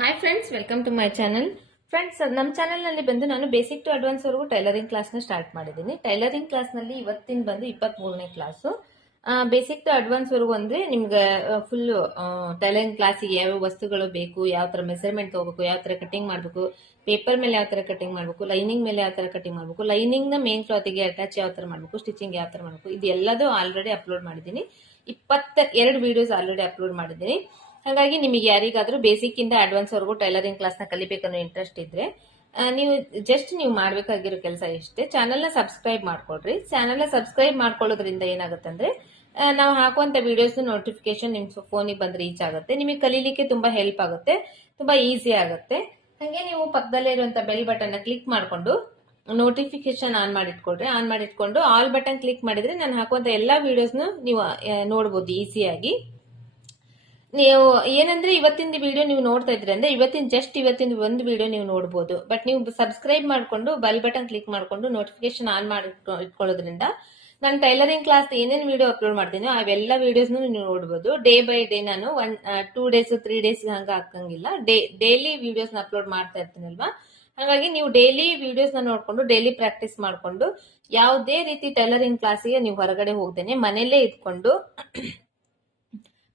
Hi friends welcome to my channel friends ನಮ್ಮ ಚಾನಲ್ನಲ್ಲಿ ಬಂದು ನಾನು ಬೇಸಿಕ್ ಟು ಅಡ್ವಾನ್ಸ್ ವರೆಗೂ ಟೈಲರಿಂಗ್ ಕ್ಲಾಸ್ನ ಸ್ಟಾರ್ಟ್ ಮಾಡಿದ್ದೀನಿ. ಟೈಲರಿಂಗ್ ಕ್ಲಾಸ್ನಲ್ಲಿ ಇವತ್ತಿನ ಬಂದು ಇಪ್ಪತ್ತ್ಮೂರನೇ ಕ್ಲಾಸು ಬೇಸಿಕ್ ಟು ಅಡ್ವಾನ್ಸ್ ವರೆಗೂ ಅಂದರೆ ನಿಮ್ಗೆ ಫುಲ್ ಟೈಲರಿಂಗ್ ಕ್ಲಾಸಿಗೆ ಯಾವ ವಸ್ತುಗಳು ಬೇಕು, ಯಾವ ಥರ ಮೆಸರ್ಮೆಂಟ್ ತೊಗೋಬೇಕು, ಯಾವ ಥರ ಕಟಿಂಗ್ ಮಾಡಬೇಕು ಪೇಪರ್ ಮೇಲೆ ಯಾವ ಥರ ಕಟಿಂಗ್ ಮಾಡಬೇಕು ಲೈನಿಂಗ್ ಮೇಲೆ ಯಾವ ಥರ ಕಟಿಂಗ್ ಮಾಡಬೇಕು ಲೈನಿಂಗ್ನ ಮೇನ್ ಕ್ಲಾತಿಗೆ ಅಟ್ಯಾಚ್ ಯಾವ ಥರ ಮಾಡಬೇಕು ಸ್ಟಿಚಿಂಗ್ ಯಾವ ಥರ ಮಾಡಬೇಕು ಇದೆಲ್ಲದೂ ಆಲ್ರೆಡಿ ಅಪ್ಲೋಡ್ ಮಾಡಿದ್ದೀನಿ. ಇಪ್ಪತ್ತ, ಎರಡು ವಿಡಿಯೋಸ್ ಆಲ್ರೆಡಿ ಅಪ್ಲೋಡ್ ಮಾಡಿದ್ದೀನಿ. ಹಾಗಾಗಿ ನಿಮಗೆ ಯಾರಿಗಾದ್ರೂ ಬೇಸಿಕ್ ಇಂದ ಅಡ್ವಾನ್ಸ್ ವರೆಗೂ ಟೈಲರಿಂಗ್ ಕ್ಲಾಸ್ನ ಕಲಿಬೇಕನ್ನೋ ಇಂಟ್ರೆಸ್ಟ್ ಇದ್ರೆ ನೀವು ಜಸ್ಟ್ ನೀವು ಮಾಡಬೇಕಾಗಿರೋ ಕೆಲಸ ಇಷ್ಟೇ ಚಾನಲ್ನ ಸಬ್ಸ್ಕ್ರೈಬ್ ಮಾಡ್ಕೊಳ್ರಿ. ಚಾನಲ್ನ ಸಬ್ಸ್ಕ್ರೈಬ್ ಮಾಡ್ಕೊಳ್ಳೋದ್ರಿಂದ ಏನಾಗುತ್ತೆ ಅಂದ್ರೆ ನಾವು ಹಾಕುವಂಥ ವಿಡಿಯೋಸ್ ನೋಟಿಫಿಕೇಶನ್ ನಿಮ್ಮ ಫೋನಿಗೆ ಬಂದು ರೀಚ್ ಆಗುತ್ತೆ. ನಿಮಗೆ ಕಲೀಲಿಕ್ಕೆ ತುಂಬಾ ಹೆಲ್ಪ್ ಆಗುತ್ತೆ, ತುಂಬಾ ಈಸಿ ಆಗುತ್ತೆ. ಹಾಗೆ ನೀವು ಪಕ್ಕದಲ್ಲೇ ಇರುವಂತ ಬೆಲ್ ಬಟನ್ ಕ್ಲಿಕ್ ಮಾಡಿಕೊಂಡು ನೋಟಿಫಿಕೇಶನ್ ಆನ್ ಮಾಡಿಟ್ಕೊಳ್ರಿ. ಆನ್ ಮಾಡಿಟ್ಕೊಂಡು ಆಲ್ ಬಟನ್ ಕ್ಲಿಕ್ ಮಾಡಿದ್ರೆ ನಾನು ಹಾಕುವಂಥ ಎಲ್ಲಾ ವೀಡಿಯೋಸ್ನು ನೀವು ನೋಡ್ಬೋದು ಈಸಿಯಾಗಿ ನೀವು ಏನಂದ್ರೆ ಇವತ್ತಿನ ವಿಡಿಯೋ ನೀವು ನೋಡ್ತಾ ಇದ್ರಿ ಅಂದ್ರೆ ಇವತ್ತಿನ ಜಸ್ಟ್ ಇವತ್ತಿನ ಒಂದು ವಿಡಿಯೋ ನೀವು ನೋಡ್ಬೋದು. ಬಟ್ ನೀವು ಸಬ್ಸ್ಕ್ರೈಬ್ ಮಾಡ್ಕೊಂಡು ಬೆಲ್ ಬಟನ್ ಕ್ಲಿಕ್ ಮಾಡ್ಕೊಂಡು ನೋಟಿಫಿಕೇಶನ್ ಆನ್ ಮಾಡಿ ಇಟ್ಕೊಳ್ಳೋದ್ರಿಂದ ನಾನು ಟೈಲರಿಂಗ್ ಕ್ಲಾಸ್ ಏನೇನು ವಿಡಿಯೋ ಅಪ್ಲೋಡ್ ಮಾಡ್ತೀನಿ ಅವೆಲ್ಲ ವಿಡಿಯೋಸ್ನು ನೀವು ನೋಡ್ಬೋದು. ಡೇ ಬೈ ಡೇ ನಾನು one two days three days ಹಂಗ ಹಾಕಂಗಿಲ್ಲ. ಡೇ ಡೈಲಿ ವಿಡಿಯೋಸ್ನ ಅಪ್ಲೋಡ್ ಮಾಡ್ತಾ ಇರ್ತೀನಲ್ವಾ? ಹಾಗಾಗಿ ನೀವು ಡೈಲಿ ವಿಡಿಯೋಸ್ನ ನೋಡ್ಕೊಂಡು ಡೈಲಿ ಪ್ರಾಕ್ಟೀಸ್ ಮಾಡ್ಕೊಂಡು, ಯಾವುದೇ ರೀತಿ ಟೈಲರಿಂಗ್ ಕ್ಲಾಸಿಗೆ ನೀವು ಹೊರಗಡೆ ಹೋಗ್ದೇನೆ ಮನೆಯಲ್ಲೇ ಇದ್ಕೊಂಡು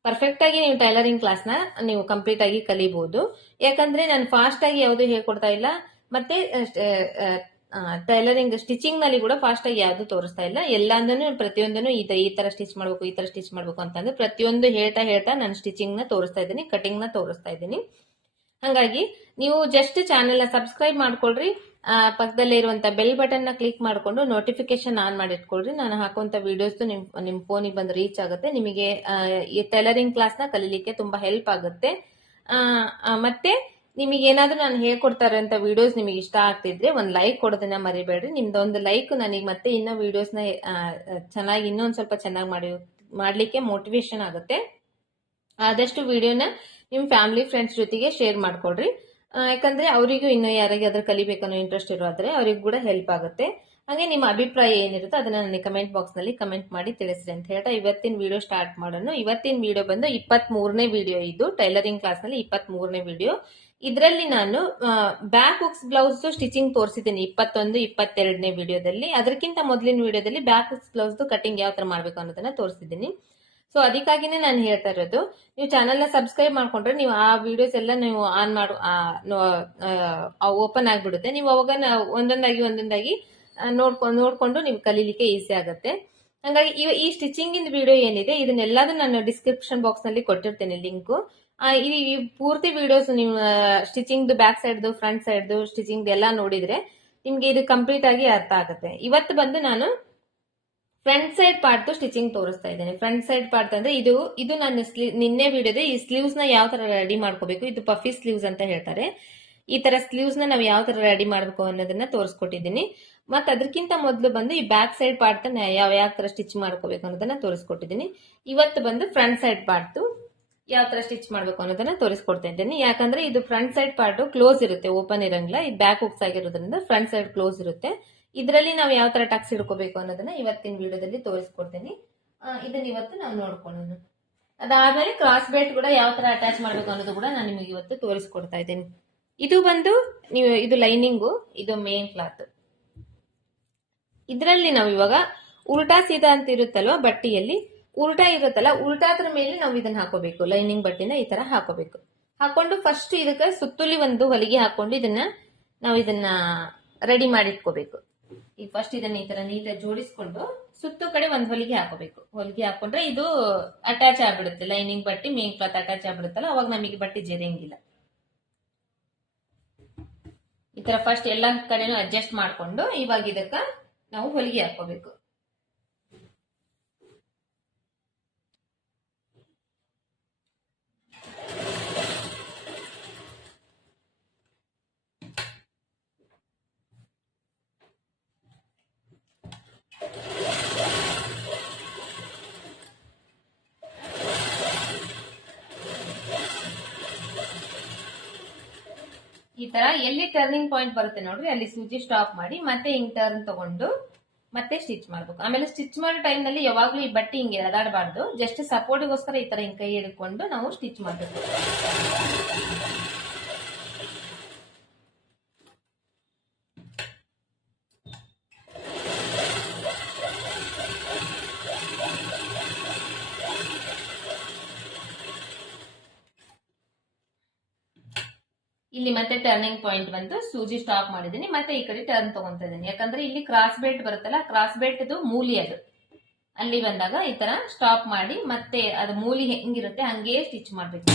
ಪರ್ಫೆಕ್ಟ್ ಆಗಿ ನೀವು ಟೈಲರಿಂಗ್ ಕ್ಲಾಸ್ನ ನೀವು ಕಂಪ್ಲೀಟ್ ಆಗಿ ಕಲಿಬಹುದು ಯಾಕಂದ್ರೆ ನಾನು ಫಾಸ್ಟ್ ಆಗಿ ಯಾವುದು ಹೇಳ್ಕೊಡ್ತಾ ಇಲ್ಲ, ಮತ್ತೆ ಟೈಲರಿಂಗ್ ಸ್ಟಿಚಿಂಗ್ನಲ್ಲಿ ಕೂಡ ಫಾಸ್ಟ್ ಆಗಿ ಯಾವುದು ತೋರಿಸ್ತಾ ಇಲ್ಲ. ಎಲ್ಲಾಂದನು ಪ್ರತಿಯೊಂದನ್ನು ಈ ತ- ಈ ತರ ಸ್ಟಿಚ್ ಮಾಡ್ಬೇಕು, ಈ ತರ ಸ್ಟಿಚ್ ಮಾಡ್ಬೇಕು ಅಂತಂದ್ರೆ ಪ್ರತಿಯೊಂದು ಹೇಳ್ತಾ ಹೇಳ್ತಾ ನಾನು ಸ್ಟಿಚಿಂಗ್ನ ತೋರಿಸ್ತಾ ಇದ್ದೀನಿ ಕಟಿಂಗ್ನ ತೋರಿಸ್ತಾ ಇದ್ದೀನಿ. ಹಾಗಾಗಿ, ನೀವು ಜಸ್ಟ್ ಚಾನೆಲ್ನ ಸಬ್ಸ್ಕ್ರೈಬ್ ಮಾಡ್ಕೊಳ್ರಿ. ಪಕ್ಕದಲ್ಲೇ ಇರುವಂತ ಬೆಲ್ನ ಕ್ಲಿಕ್ ಮಾಡ್ಕೊಂಡು ನೋಟಿಫಿಕೇಶನ್ ಆನ್ ಮಾಡಿ ಇಟ್ಕೊಳ್ರಿ. ನಾನು ಹಾಕುವಂತ ವಿಡಿಯೋಸ್ ನಿಮ್ ನಿಮ್ಮ ಫೋನಿಗೆ ಬಂದು ರೀಚ್ ಆಗುತ್ತೆ. ನಿಮಗೆ ಈ ಟೈಲರಿಂಗ್ನ ಕಲೀಲಿಕ್ಕೆ ತುಂಬಾ ಹೆಲ್ಪ್ ಆಗುತ್ತೆ. ಮತ್ತೆ ನಿಮಗೆ ಏನಾದ್ರೂ ನಾನು ಹೇಳ್ಕೊಡ್ತಾರೆ ಅಂತ ವಿಡಿಯೋಸ್ ನಿಮಗೆ ಇಷ್ಟ ಆಗ್ತಿದ್ರೆ ಒಂದು ಲೈಕ್ ಕೊಡೋದನ್ನ ಮರಿಬೇಡ್ರಿ. ನಿಮ್ದು ಒಂದು ಲೈಕ್ ನನಗೆ ಮತ್ತೆ ಇನ್ನೂ ನ ಚೆನ್ನಾಗಿ ಇನ್ನೊಂದು ಸ್ವಲ್ಪ ಚೆನ್ನಾಗಿ ಮಾಡಿ, ಮಾಡ್ಲಿಕ್ಕೆ ಮೋಟಿವೇಶನ್ ಆಗುತ್ತೆ. ಆದಷ್ಟು ವಿಡಿಯೋನ ನಿಮ್ಮ ಫ್ಯಾಮಿಲಿ ಫ್ರೆಂಡ್ಸ್ ಜೊತೆಗೆ ಶೇರ್ ಮಾಡ್ಕೊಡ್ರಿ ಯಾಕಂದ್ರೆ ಅವರಿಗೂ ಇನ್ನು ಯಾರಿಗೆ ಯಾರಿಗಾದ್ರೂ ಕಲಿಬೇಕನ್ನೋ ಇಂಟ್ರೆಸ್ಟ್ ಇರೋದ್ರೆ ಅವ್ರಿಗೂ ಕೂಡ ಹೆಲ್ಪ್ ಆಗುತ್ತೆ. ಹಾಗೆ ನಿಮ್ಮ ಅಭಿಪ್ರಾಯ ಏನಿರುತ್ತೋ ಅದನ್ನ ನನಗೆ ಕಮೆಂಟ್ ಬಾಕ್ಸ್ನಲ್ಲಿ ಕಮೆಂಟ್ ಮಾಡಿ ತಿಳಿಸ್ರಿ ಅಂತ ಹೇಳ್ತಾ ಇವತ್ತಿನ ವಿಡಿಯೋ ಸ್ಟಾರ್ಟ್ ಮಾಡೋಣ. ಇವತ್ತಿನ ವಿಡಿಯೋ ಬಂದು ಇಪ್ಪತ್ತ್ ಮೂರನೇ ವಿಡಿಯೋ ಇದು. ಟೈಲರಿಂಗ್ ಕ್ಲಾಸ್ನಲ್ಲಿ ಇಪ್ಪತ್ತ್ ಮೂರನೇ ವಿಡಿಯೋ ಇದರಲ್ಲಿ ನಾನು ಬ್ಯಾಕ್ ಹುಕ್ಸ್ ಬ್ಲೌಸ್ ಸ್ಟಿಚಿಂಗ್ ತೋರಿಸಿದ್ದೀನಿ ಇಪ್ಪತ್ತೊಂದು, ಇಪ್ಪತ್ತೆರಡನೇ ವಿಡಿಯೋದಲ್ಲಿ ಅದಕ್ಕಿಂತ ಮೊದಲಿನ ವಿಡಿಯೋದಲ್ಲಿ ಬ್ಯಾಕ್ ಹುಕ್ಸ್ ಬ್ಲೌಸ್ ಕಟಿಂಗ್ ಯಾವ ತರ ಮಾಡ್ಬೇಕು ಅನ್ನೋದನ್ನ ತೋರಿಸಿದ್ದೀನಿ. ಸೊ ಅದಕ್ಕಾಗಿನೇ ನಾನು ಹೇಳ್ತಾ ಇರೋದು, ನೀವು ಚಾನಲ್ನ ಸಬ್ಸ್ಕ್ರೈಬ್ ಮಾಡ್ಕೊಂಡ್ರೆ ನೀವು ಆ ವಿಡಿಯೋಸ್ ಎಲ್ಲ ನೀವು ಆನ್ ಮಾಡು ಓಪನ್ ಆಗಿಬಿಡುತ್ತೆ. ನೀವು ಅವಾಗ ಒಂದೊಂದಾಗಿ ಒಂದೊಂದಾಗಿ ನೋಡ್ಕೊಂಡು ನೀವು ಕಲೀಲಿಕ್ಕೆ ಈಸಿ ಆಗುತ್ತೆ. ಹಾಗಾಗಿ ಈ ಸ್ಟಿಚಿಂಗ್ ಇಂದ ವಿಡಿಯೋ ಏನಿದೆ ಇದನ್ನೆಲ್ಲದೂ ನಾನು ಡಿಸ್ಕ್ರಿಪ್ಷನ್ ಬಾಕ್ಸ್ನಲ್ಲಿ ಕೊಟ್ಟಿರ್ತೇನೆ ಲಿಂಕು ಈ ಈ ಪೂರ್ತಿ ವಿಡಿಯೋಸ್ ನೀವು ಸ್ಟಿಚಿಂಗ್ ಬ್ಯಾಕ್ ಸೈಡ್ದು ಫ್ರಂಟ್ ಸೈಡ್ದು ಸ್ಟಿಚಿಂಗ್ ಎಲ್ಲ ನೋಡಿದ್ರೆ ನಿಮ್ಗೆ ಇದು ಕಂಪ್ಲೀಟ್ ಆಗಿ ಅರ್ಥ ಆಗುತ್ತೆ. ಇವತ್ತು ಬಂದು ನಾನು ಫ್ರಂಟ್ ಸೈಡ್ ಪಾರ್ಟ್ ಸ್ಟಿಚಿಂಗ್ ತೋರಿಸ್ತಾ ಇದ್ದೇನೆ. ಫ್ರಂಟ್ ಸೈಡ್ ಪಾರ್ಟ್ ಅಂದ್ರೆ ಇದು ಇದು ನನ್ನ ಸ್ಲೀವ್ ನಿನ್ನೆ ವಿಡಿಯೋದ ಈ ಸ್ಲೀವ್ಸ್ನ ಯಾವ ತರ ರೆಡಿ ಮಾಡ್ಕೋಬೇಕು, ಇದು ಪಫಿ ಸ್ಲೀವ್ಸ್ ಅಂತ ಹೇಳ್ತಾರೆ. ಈ ತರ ಸ್ಲೀವ್ಸ್ನ ನಾವು ಯಾವ ತರ ರೆಡಿ ಮಾಡ್ಬೇಕು ಅನ್ನೋದನ್ನ ತೋರಿಸ್ಕೊಟ್ಟಿದ್ದೀನಿ. ಮತ್ತೆ ಅದಕ್ಕಿಂತ ಮೊದಲು ಬಂದು ಈ ಬ್ಯಾಕ್ ಸೈಡ್ ಪಾರ್ಟ್ ಯಾವ ಯಾವ ತರ ಸ್ಟಿಚ್ ಮಾಡ್ಕೋಬೇಕು ಅನ್ನೋದನ್ನ ತೋರಿಸ್ಕೊಟ್ಟಿದ್ದೀನಿ. ಇವತ್ತು ಬಂದು ಫ್ರಂಟ್ ಸೈಡ್ ಪಾರ್ಟ್ ಯಾವ ತರ ಸ್ಟಿಚ್ ಮಾಡ್ಬೇಕು ಅನ್ನೋದನ್ನ ತೋರಿಸ್ಕೊಡ್ತಾ ಇದ್ದೀನಿ. ಯಾಕಂದ್ರೆ ಇದು ಫ್ರಂಟ್ ಸೈಡ್ ಪಾರ್ಟ್ ಕ್ಲೋಸ್ ಇರುತ್ತೆ ಓಪನ್ ಇರಂಗಿಲ್ಲ. ಇದು ಬ್ಯಾಕ್ ಹುಕ್ಸ್ ಆಗಿರೋದ್ರಿಂದ ಫ್ರಂಟ್ ಸೈಡ್ ಕ್ಲೋಸ್ ಇರುತ್ತೆ. ಇದರಲ್ಲಿ ನಾವು ಯಾವ ತರ ಟ್ಯಾಕ್ಸ್ ಹಿಡ್ಕೋಬೇಕು ಅನ್ನೋದನ್ನ ಇವತ್ತಿನ ವಿಡಿಯೋದಲ್ಲಿ ತೋರಿಸ್ಕೊಡ್ತೀನಿ. ಇದನ್ನ ಇವತ್ತು ನಾವು ನೋಡ್ಕೊಳ್ಳೋಣ ಅದಾದ್ಮೇಲೆ ಕ್ರಾಸ್ ಬೆಲ್ಟ್ ಕೂಡ ಯಾವ ತರ ಅಟ್ಯಾಚ್ ಮಾಡ್ಬೇಕು ಅನ್ನೋದು ಕೂಡ ನಾನು ನಿಮಗೆ ಇವತ್ತು ತೋರಿಸ್ಕೊಡ್ತಾ ಇದ್ದೀನಿ. ಇದು ಬಂದು ನೀವು, ಇದು ಲೈನಿಂಗು, ಇದು ಮೇನ್ ಕ್ಲಾತ್ ಇದರಲ್ಲಿ ನಾವು ಇವಾಗ ಉಲ್ಟಾ ಸೀದಾ ಅಂತ ಇರುತ್ತಲ್ವಾ ಬಟ್ಟೆಯಲ್ಲಿ, ಉಲ್ಟಾ ಇರುತ್ತಲ್ಲ, ಉಲ್ಟಾದ್ರ ಮೇಲೆ ನಾವು ಇದನ್ನ ಹಾಕೋಬೇಕು. ಲೈನಿಂಗ್ ಬಟ್ಟೆನ ಈ ತರ ಹಾಕೋಬೇಕು. ಹಾಕೊಂಡು ಫಸ್ಟ್ ಇದಕ್ಕೆ ಸುತ್ತುಲಿ ಒಂದು ಹೊಲಿಗೆ ಹಾಕೊಂಡು ಇದನ್ನ ನಾವು ಇದನ್ನ ರೆಡಿ ಮಾಡಿ ಇಟ್ಕೋಬೇಕು ಈಗ ಫಸ್ಟ್ ಇದನ್ನ ಈ ತರ ನೀಟಾಗಿ ಜೋಡಿಸ್ಕೊಂಡು ಸುತ್ತು ಕಡೆ ಒಂದು ಹೊಲಿಗೆ ಹಾಕೋಬೇಕು. ಹೊಲಿಗೆ ಹಾಕೊಂಡ್ರೆ ಇದು ಅಟ್ಯಾಚ್ ಆಗ್ಬಿಡುತ್ತೆ. ಲೈನಿಂಗ್ ಬಟ್ಟೆ ಮೇನ್ ಕ್ಲಾತ್ ಅಟ್ಯಾಚ್ ಆಗ್ಬಿಡುತ್ತಲ್ಲ, ಅವಾಗ ನಮಗೆ ಬಟ್ಟೆ ಜರಿಯಂಗಿಲ್ಲ. ಈ ತರ ಫಸ್ಟ್ ಎಲ್ಲ ಕಡೆನೂ ಅಡ್ಜಸ್ಟ್ ಮಾಡ್ಕೊಂಡು ಇವಾಗ ಇದಕ್ಕ ನಾವು ಹೊಲಿಗೆ ಹಾಕೋಬೇಕು. ಈ ತರ ಎಲ್ಲಿ ಟರ್ನಿಂಗ್ ಪಾಯಿಂಟ್ ಬರುತ್ತೆ ನೋಡ್ರಿ, ಅಲ್ಲಿ ಸೂಜಿ ಸ್ಟಾಪ್ ಮಾಡಿ ಮತ್ತೆ ಹಿಂಗ್ ಟರ್ನ್ ತಗೊಂಡು ಮತ್ತೆ ಸ್ಟಿಚ್ ಮಾಡ್ಬೇಕು. ಆಮೇಲೆ ಸ್ಟಿಚ್ ಮಾಡೋ ಟೈಮ್ನಲ್ಲಿ ಯಾವಾಗ್ಲೂ ಈ ಬಟ್ಟೆ ಹಿಂಗೆ ಅದಾಡಬಾರ್ದು. ಜಸ್ಟ್ ಸಪೋರ್ಟಿಗೋಸ್ಕರ ಈ ತರ ಹಿಂಗ್ ಕೈ ಹಿಡ್ಕೊಂಡು ನಾವು ಸ್ಟಿಚ್ ಮಾಡ್ಬೇಕು. ಇಲ್ಲಿ ಮತ್ತೆ ಟರ್ನಿಂಗ್ ಪಾಯಿಂಟ್ ಬಂದು ಸೂಜಿ ಸ್ಟಾಪ್ ಮಾಡಿದೀನಿ ಮತ್ತೆ ಈ ಕಡೆ ಟರ್ನ್ ತಗೊಂತ ಇದೀನಿ ಯಾಕಂದ್ರೆ ಇಲ್ಲಿ ಕ್ರಾಸ್ ಬೆಲ್ಟ್ ಬರುತ್ತಲ್ಲ ಕ್ರಾಸ್ ಬೆಲ್ಟ್ ಮೂಲಿ ಅದು. ಅಲ್ಲಿ ಬಂದಾಗ ಈ ತರ ಸ್ಟಾಪ್ ಮಾಡಿ ಮತ್ತೆ ಅದು ಮೂಲಿ ಹೆಂಗಿರುತ್ತೆ ಹಂಗೆ ಸ್ಟಿಚ್ ಮಾಡ್ಬೇಕು